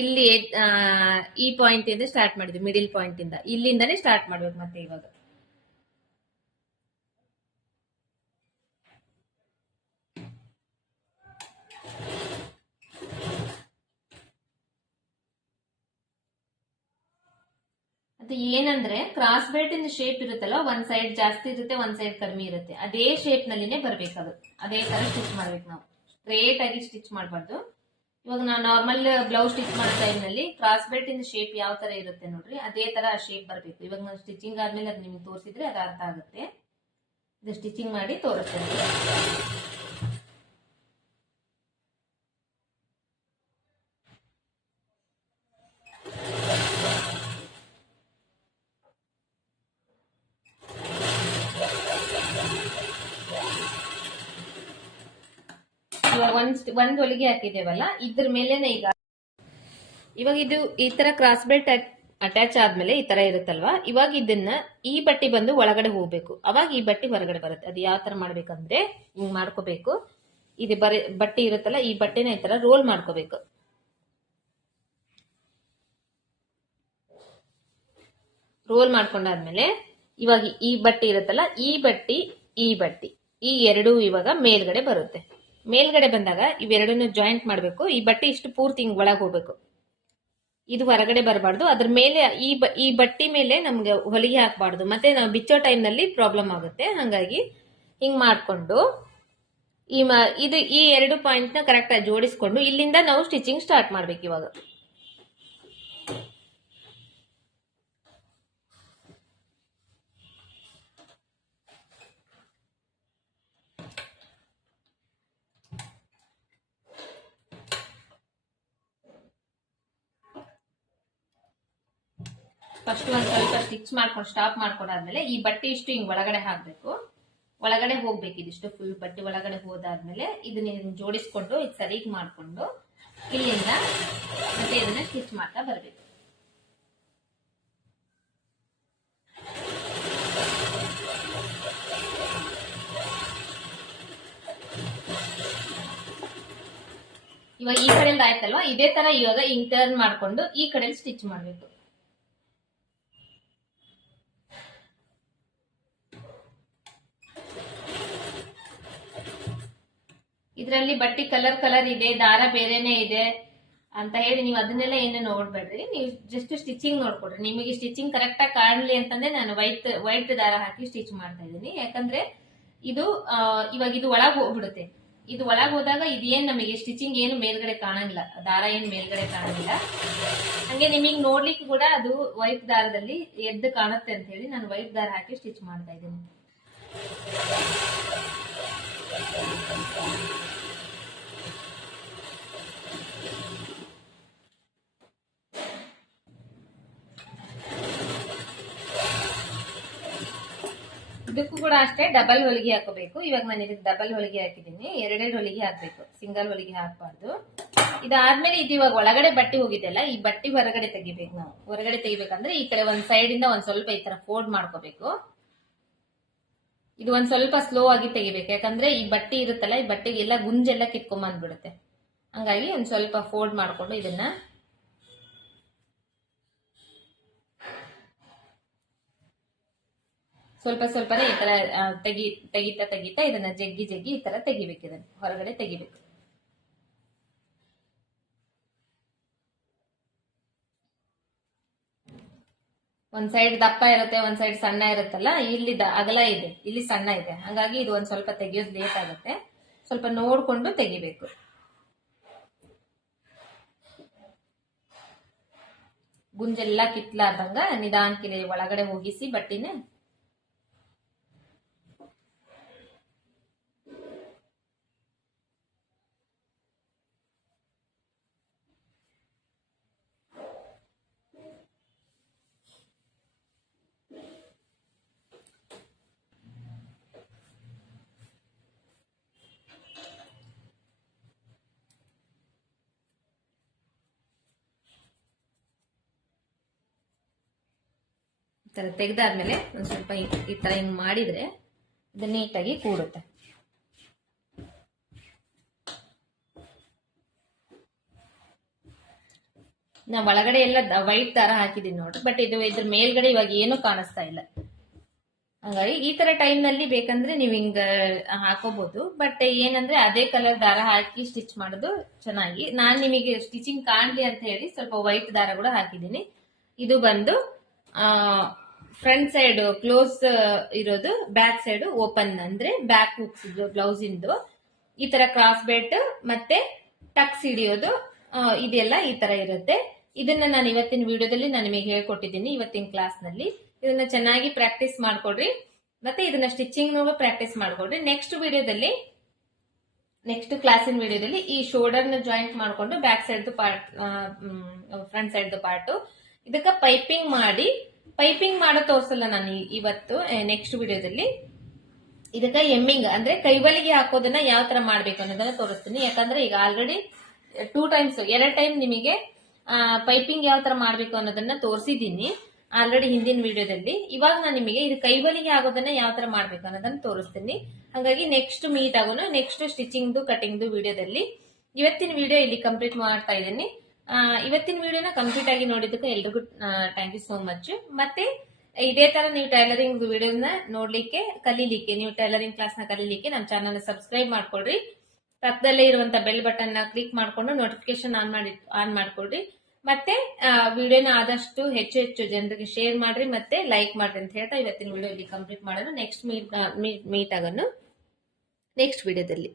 ಇಲ್ಲಿ ಈ ಪಾಯಿಂಟ್ ಇಂದ ಸ್ಟಾರ್ಟ್ ಮಾಡಿದ್ವಿ ಮಿಡಿಲ್ ಪಾಯಿಂಟ್ ಇಂದ. ಇಲ್ಲಿಂದಾನೇ ಸ್ಟಾರ್ಟ್ ಮಾಡ್ಬೇಕು ಮತ್ತೆ ಇವಾಗ. ಅದು ಏನಂದ್ರೆ ಕ್ರಾಸ್ ಬೆಲ್ಟ್ ಇಂದ ಶೇಪ್ ಇರುತ್ತಲ್ಲ ಒಂದ್ ಸೈಡ್ ಜಾಸ್ತಿ ಇರುತ್ತೆ ಒಂದ್ ಸೈಡ್ ಕಡಿಮೆ ಇರುತ್ತೆ. ಅದೇ ಶೇಪ್ ನಲ್ಲಿನೇ ಅದು ಅದೇ ತರ ಸ್ಟಿಚ್ ಮಾಡ್ಬೇಕು ನಾವು. ಸ್ಟ್ರೇಟ್ ಆಗಿ ಸ್ಟಿಚ್ ಮಾಡಬಾರ್ದು. ಇವಾಗ ನಾವು ನಾರ್ಮಲ್ ಬ್ಲೌಸ್ ಸ್ಟಿಚ್ ಮಾಡೋ ಟೈಮ್ನಲ್ಲಿ ಕ್ರಾಸ್ ಬೆಲ್ಟ್ ಇಂದ ಶೇಪ್ ಯಾವ ತರ ಇರುತ್ತೆ ನೋಡ್ರಿ? ಅದೇ ತರ ಆ ಶೇಪ್ ಬರಬೇಕು. ಇವಾಗ ನಾವು ಸ್ಟಿಚಿಂಗ್ ಆದ್ಮೇಲೆ ಅದು ನಿಮ್ಗೆ ತೋರಿಸಿದ್ರೆ ಅದು ಅರ್ಥ ಆಗುತ್ತೆ. ಇದು ಸ್ಟಿಚಿಂಗ್ ಮಾಡಿ ತೋರಿಸ್ತೇನೆ. ಫಸ್ಟ್ ಒಂದ್ ಹೊಲಿಗೆ ಹಾಕಿದ್ದೇವಲ್ಲ, ಇದ್ರ ಮೇಲೆನೆ ಈಗ ಇವಾಗ ಇದು ಈ ತರ ಕ್ರಾಸ್ ಬೆಲ್ಟ್ ಅಟ್ಯಾಚ್ ಆದ್ಮೇಲೆ ಈ ತರ ಇರುತ್ತಲ್ವಾ? ಇವಾಗ ಇದನ್ನ ಈ ಬಟ್ಟಿ ಬಂದು ಒಳಗಡೆ ಹೋಗ್ಬೇಕು. ಅವಾಗ ಈ ಬಟ್ಟಿ ಹೊರಗಡೆ ಬರುತ್ತೆ. ಅದು ಯಾವ ತರ ಮಾಡ್ಬೇಕಂದ್ರೆ, ಹಿಂಗ್ ಮಾಡ್ಕೋಬೇಕು. ಇದು ಬಟ್ಟಿ ಇರುತ್ತಲ್ಲ, ಈ ಬಟ್ಟೆನ ಈ ತರ ರೋಲ್ ಮಾಡ್ಕೋಬೇಕು. ರೋಲ್ ಮಾಡ್ಕೊಂಡಾದ್ಮೇಲೆ ಇವಾಗ ಈ ಬಟ್ಟಿ ಇರುತ್ತಲ್ಲ, ಈ ಬಟ್ಟಿ ಈ ಬಟ್ಟಿ, ಈ ಎರಡೂ ಇವಾಗ ಮೇಲ್ಗಡೆ ಬರುತ್ತೆ. ಮೇಲ್ಗಡೆ ಬಂದಾಗ ಇವೆರಡನ್ನು ಜಾಯಿಂಟ್ ಮಾಡಬೇಕು. ಈ ಬಟ್ಟೆ ಇಷ್ಟು ಪೂರ್ತಿ ಹಿಂಗ್ ಒಳಗೆ ಹೋಗ್ಬೇಕು. ಇದು ಹೊರಗಡೆ ಬರಬಾರ್ದು. ಅದ್ರ ಮೇಲೆ ಈ ಈ ಬಟ್ಟಿ ಮೇಲೆ ನಮ್ಗೆ ಹೊಲಿಗೆ ಹಾಕಬಾರ್ದು. ಮತ್ತೆ ನಾವು ಬಿಚ್ಚೋ ಟೈಮ್ನಲ್ಲಿ ಪ್ರಾಬ್ಲಮ್ ಆಗುತ್ತೆ. ಹಾಗಾಗಿ ಹಿಂಗ್ ಮಾಡಿಕೊಂಡು ಈ ಇದು ಈ ಎರಡು ಪಾಯಿಂಟ್ನ ಕರೆಕ್ಟಾಗಿ ಜೋಡಿಸ್ಕೊಂಡು ಇಲ್ಲಿಂದ ನಾವು ಸ್ಟಿಚಿಂಗ್ ಸ್ಟಾರ್ಟ್ ಮಾಡ್ಬೇಕು ಇವಾಗ. ಫಸ್ಟ್ ಒಂದ್ ಸ್ವಲ್ಪ ಸ್ಟಿಚ್ ಮಾಡ್ಕೊಂಡು ಸ್ಟಾಪ್ ಮಾಡ್ಕೊಂಡಾದ್ಮೇಲೆ ಈ ಬಟ್ಟೆ ಇಷ್ಟು ಹಿಂಗ್ ಒಳಗಡೆ ಹಾಕ್ಬೇಕು. ಒಳಗಡೆ ಹೋಗ್ಬೇಕು ಇದಿಷ್ಟು ಫುಲ್ ಬಟ್ಟೆ ಒಳಗಡೆ ಹೋದಾದ್ಮೇಲೆ ಇದನ್ನ ಜೋಡಿಸ್ಕೊಂಡು ಇದು ಸರಿ ಮಾಡ್ಕೊಂಡು ಇಲ್ಲಿಂದ ಮತ್ತೆ ಇದನ್ನ ಸ್ಟಿಚ್ ಮಾಡ್ತಾ ಬರ್ಬೇಕು. ಇವಾಗ ಈ ಕಡೆಯಿಂದ ಆಯ್ತಲ್ವಾ? ಇದೇ ತರ ಇವಾಗ ಹಿಂಗ್ ಟರ್ನ್ ಮಾಡ್ಕೊಂಡು ಈ ಕಡೆಯಲ್ಲಿ ಸ್ಟಿಚ್ ಮಾಡ್ಬೇಕು. ಇದರಲ್ಲಿ ಬಟ್ಟಿ ಕಲರ್ ಕಲರ್ ಇದೆ, ದಾರ ಬೇರೆನೆ ಇದೆ ಅಂತ ಹೇಳಿ ನೀವು ಅದನ್ನೆಲ್ಲ ಏನು ನೋಡ್ಬೇಡ್ರಿ. ನೀವು ಜಸ್ಟ್ ಸ್ಟಿಚಿಂಗ್ ನೋಡ್ಕೊಡ್ರಿ ನಿಮಗೆ ಸ್ಟಿಚಿಂಗ್ ಕರೆಕ್ಟ್ ಆಗಿ ಕಾಣಲಿ ಅಂತಂದ್ರೆ ನಾನು ವೈಟ್ ವೈಟ್ ದಾರ ಹಾಕಿ ಸ್ಟಿಚ್ ಮಾಡ್ತಾ ಇದ್ದೀನಿ. ಯಾಕಂದ್ರೆ ಇದು ಇವಾಗ ಇದು ಒಳಗೆ ಹೋಗ್ಬಿಡುತ್ತೆ. ಇದು ಒಳಗೆ ಹೋದಾಗ ಇದೇನ್ ನಮಗೆ ಸ್ಟಿಚಿಂಗ್ ಏನು ಮೇಲ್ಗಡೆ ಕಾಣಂಗಿಲ್ಲ. ದಾರ ಏನು ಮೇಲ್ಗಡೆ ಕಾಣಂಗಿಲ್ಲ. ಹಂಗೆ ನಿಮಗೆ ನೋಡ್ಲಿಕ್ಕೆ ಕೂಡ ಅದು ವೈಟ್ ದಾರದಲ್ಲಿ ಎದ್ದು ಕಾಣುತ್ತೆ ಅಂತ ಹೇಳಿ ನಾನು ವೈಟ್ ದಾರ ಹಾಕಿ ಸ್ಟಿಚ್ ಮಾಡ್ತಾ ಇದ್ದೀನಿ. ಇದಕ್ಕೂ ಕೂಡ ಅಷ್ಟೇ ಡಬಲ್ ಹೊಲಿಗೆ ಹಾಕೋಬೇಕು. ಇವಾಗ ನಾನು ಇದಕ್ಕೆ ಡಬಲ್ ಹೊಲಿಗೆ ಹಾಕಿದ್ದೀನಿ. ಎರಡೆರಡು ಹೊಲಿಗೆ ಹಾಕಬೇಕು. ಸಿಂಗಲ್ ಹೊಲಿಗೆ ಹಾಕಬಾರ್ದು. ಇದಾದ್ಮೇಲೆ ಇದು ಇವಾಗ ಒಳಗಡೆ ಬಟ್ಟೆ ಹೋಗಿದೆಲ್ಲ ಈ ಬಟ್ಟೆ ಹೊರಗಡೆ ತೆಗಿಬೇಕು ನಾವು. ಹೊರಗಡೆ ತೆಗಿಬೇಕಂದ್ರೆ ಈ ಕಡೆ ಒಂದ್ ಸೈಡ್ ಇಂದ ಒಂದ್ ಸ್ವಲ್ಪ ಈ ತರ ಫೋಲ್ಡ್ ಮಾಡ್ಕೋಬೇಕು. ಇದು ಒಂದ್ ಸ್ವಲ್ಪ ಸ್ಲೋ ಆಗಿ ತೆಗಿಬೇಕು. ಯಾಕಂದ್ರೆ ಈ ಬಟ್ಟೆ ಇರುತ್ತಲ್ಲ, ಈ ಬಟ್ಟೆಗೆಲ್ಲ ಗುಂಜೆಲ್ಲ ಕಿತ್ಕೊಂಬಂದ್ಬಿಡುತ್ತೆ ಹಂಗಾಗಿ ಒಂದ್ ಸ್ವಲ್ಪ ಫೋಲ್ಡ್ ಮಾಡ್ಕೊಂಡು ಇದನ್ನ ಸ್ವಲ್ಪ ಸ್ವಲ್ಪನೇ ಈ ತರ ತೆಗಿ, ತೆಗಿತಾ ತೆಗಿತಾ ಇದನ್ನ ಜಗ್ಗಿ ಜಗ್ಗಿ ಈ ತರ ತೆಗಿಬೇಕು ಇದನ್ನ. ಹೊರಗಡೆ ತೆಗಿಬೇಕು. ಒಂದ್ ಸೈಡ್ ದಪ್ಪ ಇರುತ್ತೆ, ಒಂದ್ ಸೈಡ್ ಸಣ್ಣ ಇರುತ್ತಲ್ಲ, ಇಲ್ಲಿ ಅಗಲ ಇದೆ, ಇಲ್ಲಿ ಸಣ್ಣ ಇದೆ. ಹಾಗಾಗಿ ಇದು ಒಂದ್ ಸ್ವಲ್ಪ ತೆಗಿಯೋದು ಲೇಟ್ ಆಗುತ್ತೆ. ಸ್ವಲ್ಪ ನೋಡ್ಕೊಂಡು ತೆಗಿಬೇಕು. ಗುಂಜೆಲ್ಲ ಕಿತ್ಲಾರ್ದಂಗ ನಿಧಾನಕ್ಕೆ ಒಳಗಡೆ ಹೋಗಿಸಿ ಬಟ್ಟಿನ ತರ ತೆಗ್ದಾದ್ಮೇಲೆ ಒಂದ್ ಸ್ವಲ್ಪ ಈ- ತರ ಹಿಂಗ್ ಮಾಡಿದ್ರೆ ಇದು ನೀಟಾಗಿ ಕೂಡುತ್ತೆ. ನಾ ಒಳಗಡೆ ಎಲ್ಲ ವೈಟ್ ದಾರ ಹಾಕಿದೀನಿ ನೋಡ್ರಿ ಬಟ್ ಇದು ಇದ್ರ ಮೇಲ್ಗಡೆ ಇವಾಗ ಏನು ಕಾಣಿಸ್ತಾ ಇಲ್ಲ. ಹಂಗಾಗಿ ಈ ತರ ಟೈಮ್ನಲ್ಲಿ ಬೇಕಂದ್ರೆ ನೀವು ಹಿಂಗ ಹಾಕೋಬಹುದು ಬಟ್ ಏನಂದ್ರೆ ಅದೇ ಕಲರ್ ದಾರ ಹಾಕಿ ಸ್ಟಿಚ್ ಮಾಡೋದು ಚೆನ್ನಾಗಿ. ನಾನ್ ನಿಮಗೆ ಸ್ಟಿಚಿಂಗ್ ಕಾಣ್ಲಿ ಅಂತ ಹೇಳಿ ಸ್ವಲ್ಪ ವೈಟ್ ದಾರ ಕೂಡ ಹಾಕಿದ್ದೀನಿ ಇದು ಬಂದು ಫ್ರಂಟ್ ಸೈಡ್ ಕ್ಲೋಸ್ ಇರೋದು ಬ್ಯಾಕ್ ಸೈಡ್ ಓಪನ್ ಅಂದ್ರೆ ಬ್ಯಾಕ್ ಹುಕ್ಸ್ ಬ್ಲೌಸ್ ಇಂದು. ಈ ತರ ಕ್ರಾಸ್ ಬೆಟ್ ಮತ್ತೆ ಟಕ್ಸ್ ಹಿಡಿಯೋದು ಇದೆಲ್ಲ ಈ ತರ ಇರುತ್ತೆ. ಇದನ್ನ ನಾನು ಇವತ್ತಿನ ವಿಡಿಯೋದಲ್ಲಿ ನಾನು ನಿಮಗೆ ಹೇಳ್ಕೊಟ್ಟಿದ್ದೀನಿ, ಇವತ್ತಿನ ಕ್ಲಾಸ್ನಲ್ಲಿ. ಇದನ್ನ ಚೆನ್ನಾಗಿ ಪ್ರಾಕ್ಟೀಸ್ ಮಾಡ್ಕೊಡ್ರಿ. ಮತ್ತೆ ಇದನ್ನ ಸ್ಟಿಚಿಂಗ್ ಪ್ರಾಕ್ಟೀಸ್ ಮಾಡ್ಕೊಡ್ರಿ. ನೆಕ್ಸ್ಟ್ ವಿಡಿಯೋದಲ್ಲಿ ನೆಕ್ಸ್ಟ್ ಕ್ಲಾಸಿನ ವಿಡಿಯೋದಲ್ಲಿ ಈ ಶೋಲ್ಡರ್ನ ಜಾಯಿಂಟ್ ಮಾಡ್ಕೊಂಡು back side part front side part ಇದಕ್ಕ ಪೈಪಿಂಗ್ ಮಾಡಿ ಪೈಪಿಂಗ್ ಮಾಡೋ ತೋರಿಸಲ್ಲ ನಾನು ಇವತ್ತು ನೆಕ್ಸ್ಟ್ ವಿಡಿಯೋದಲ್ಲಿ ಇದಕ್ಕೆ ಎಮ್ಮಿಂಗ್ ಅಂದ್ರೆ ಕೈವಲಿಗೆ ಹಾಕೋದನ್ನ ಯಾವ ತರ ಮಾಡ್ಬೇಕು ಅನ್ನೋದನ್ನ ತೋರಿಸ್ತೀನಿ. ಯಾಕಂದ್ರೆ ಈಗ ಆಲ್ರೆಡಿ ಟೂ ಟೈಮ್ಸ್ ಎರಡ್ ಟೈಮ್ ನಿಮಗೆ ಪೈಪಿಂಗ್ ಯಾವ ತರ ಮಾಡ್ಬೇಕು ಅನ್ನೋದನ್ನ ತೋರಿಸಿದ್ದೀನಿ ಆಲ್ರೆಡಿ ಹಿಂದಿನ ವಿಡಿಯೋದಲ್ಲಿ ಇವಾಗ ನಾನು ನಿಮಗೆ ಇದು ಕೈವಲಿಗೆ ಆಗೋದನ್ನ ಯಾವ ತರ ಮಾಡ್ಬೇಕು ಅನ್ನೋದನ್ನ ತೋರಿಸ್ತೀನಿ. ಹಾಗಾಗಿ ನೆಕ್ಸ್ಟ್ ಮೀಟ್ ಆಗೋಣ ನೆಕ್ಸ್ಟ್ ಸ್ಟಿಚಿಂಗ್ದು ಕಟಿಂಗ್ದು ವಿಡಿಯೋದಲ್ಲಿ ಇವತ್ತಿನ ವಿಡಿಯೋ ಇಲ್ಲಿ ಕಂಪ್ಲೀಟ್ ಮಾಡ್ತಾ ಇದ್ದೀನಿ. ಇವತ್ತಿನ ವಿಡಿಯೋನ ಕಂಪ್ಲೀಟ್ ಆಗಿ ನೋಡಿದ್ದಕ್ಕೆ ಎಲ್ರಿಗೂ ಥ್ಯಾಂಕ್ ಯು ಸೋ ಮಚ್ ಮತ್ತೆ, ಇದೇ ತರ ನೀವು ಟೈಲರಿಂಗ್ ವಿಡಿಯೋನ ನೋಡ್ಲಿಕ್ಕೆ, ಕಲೀಲಿಕ್ಕೆ, ನೀವು ಟೈಲರಿಂಗ್ ಕ್ಲಾಸ್ನ ಕಲೀಲಿಕ್ಕೆ ನಮ್ಮ ಚಾನಲ್ ಸಬ್ಸ್ಕ್ರೈಬ್ ಮಾಡ್ಕೊಳ್ರಿ. ಪಕ್ಕದಲ್ಲೇ ಇರುವಂತ ಬೆಲ್ ಬಟನ್ನ ಕ್ಲಿಕ್ ಮಾಡ್ಕೊಂಡು ನೋಟಿಫಿಕೇಶನ್ ಆನ್ ಮಾಡಿ ಆನ್ ಮಾಡ್ಕೊಳ್ರಿ. ಮತ್ತೆ ವಿಡಿಯೋನ ಆದಷ್ಟು ಹೆಚ್ಚು ಹೆಚ್ಚು ಜನರಿಗೆ ಶೇರ್ ಮಾಡ್ರಿ, ಮತ್ತೆ ಲೈಕ್ ಮಾಡ್ರಿ ಅಂತ ಹೇಳ್ತಾ ಇವತ್ತಿನ ವಿಡಿಯೋ ಇಲ್ಲಿ ಕಂಪ್ಲೀಟ್ ಮಾಡೋಣ ನೆಕ್ಸ್ಟ್ ಮೀಟ್ ಮೀಟ್ ಆಗೋಣ. ನೆಕ್ಸ್ಟ್ ವಿಡಿಯೋದಲ್ಲಿ.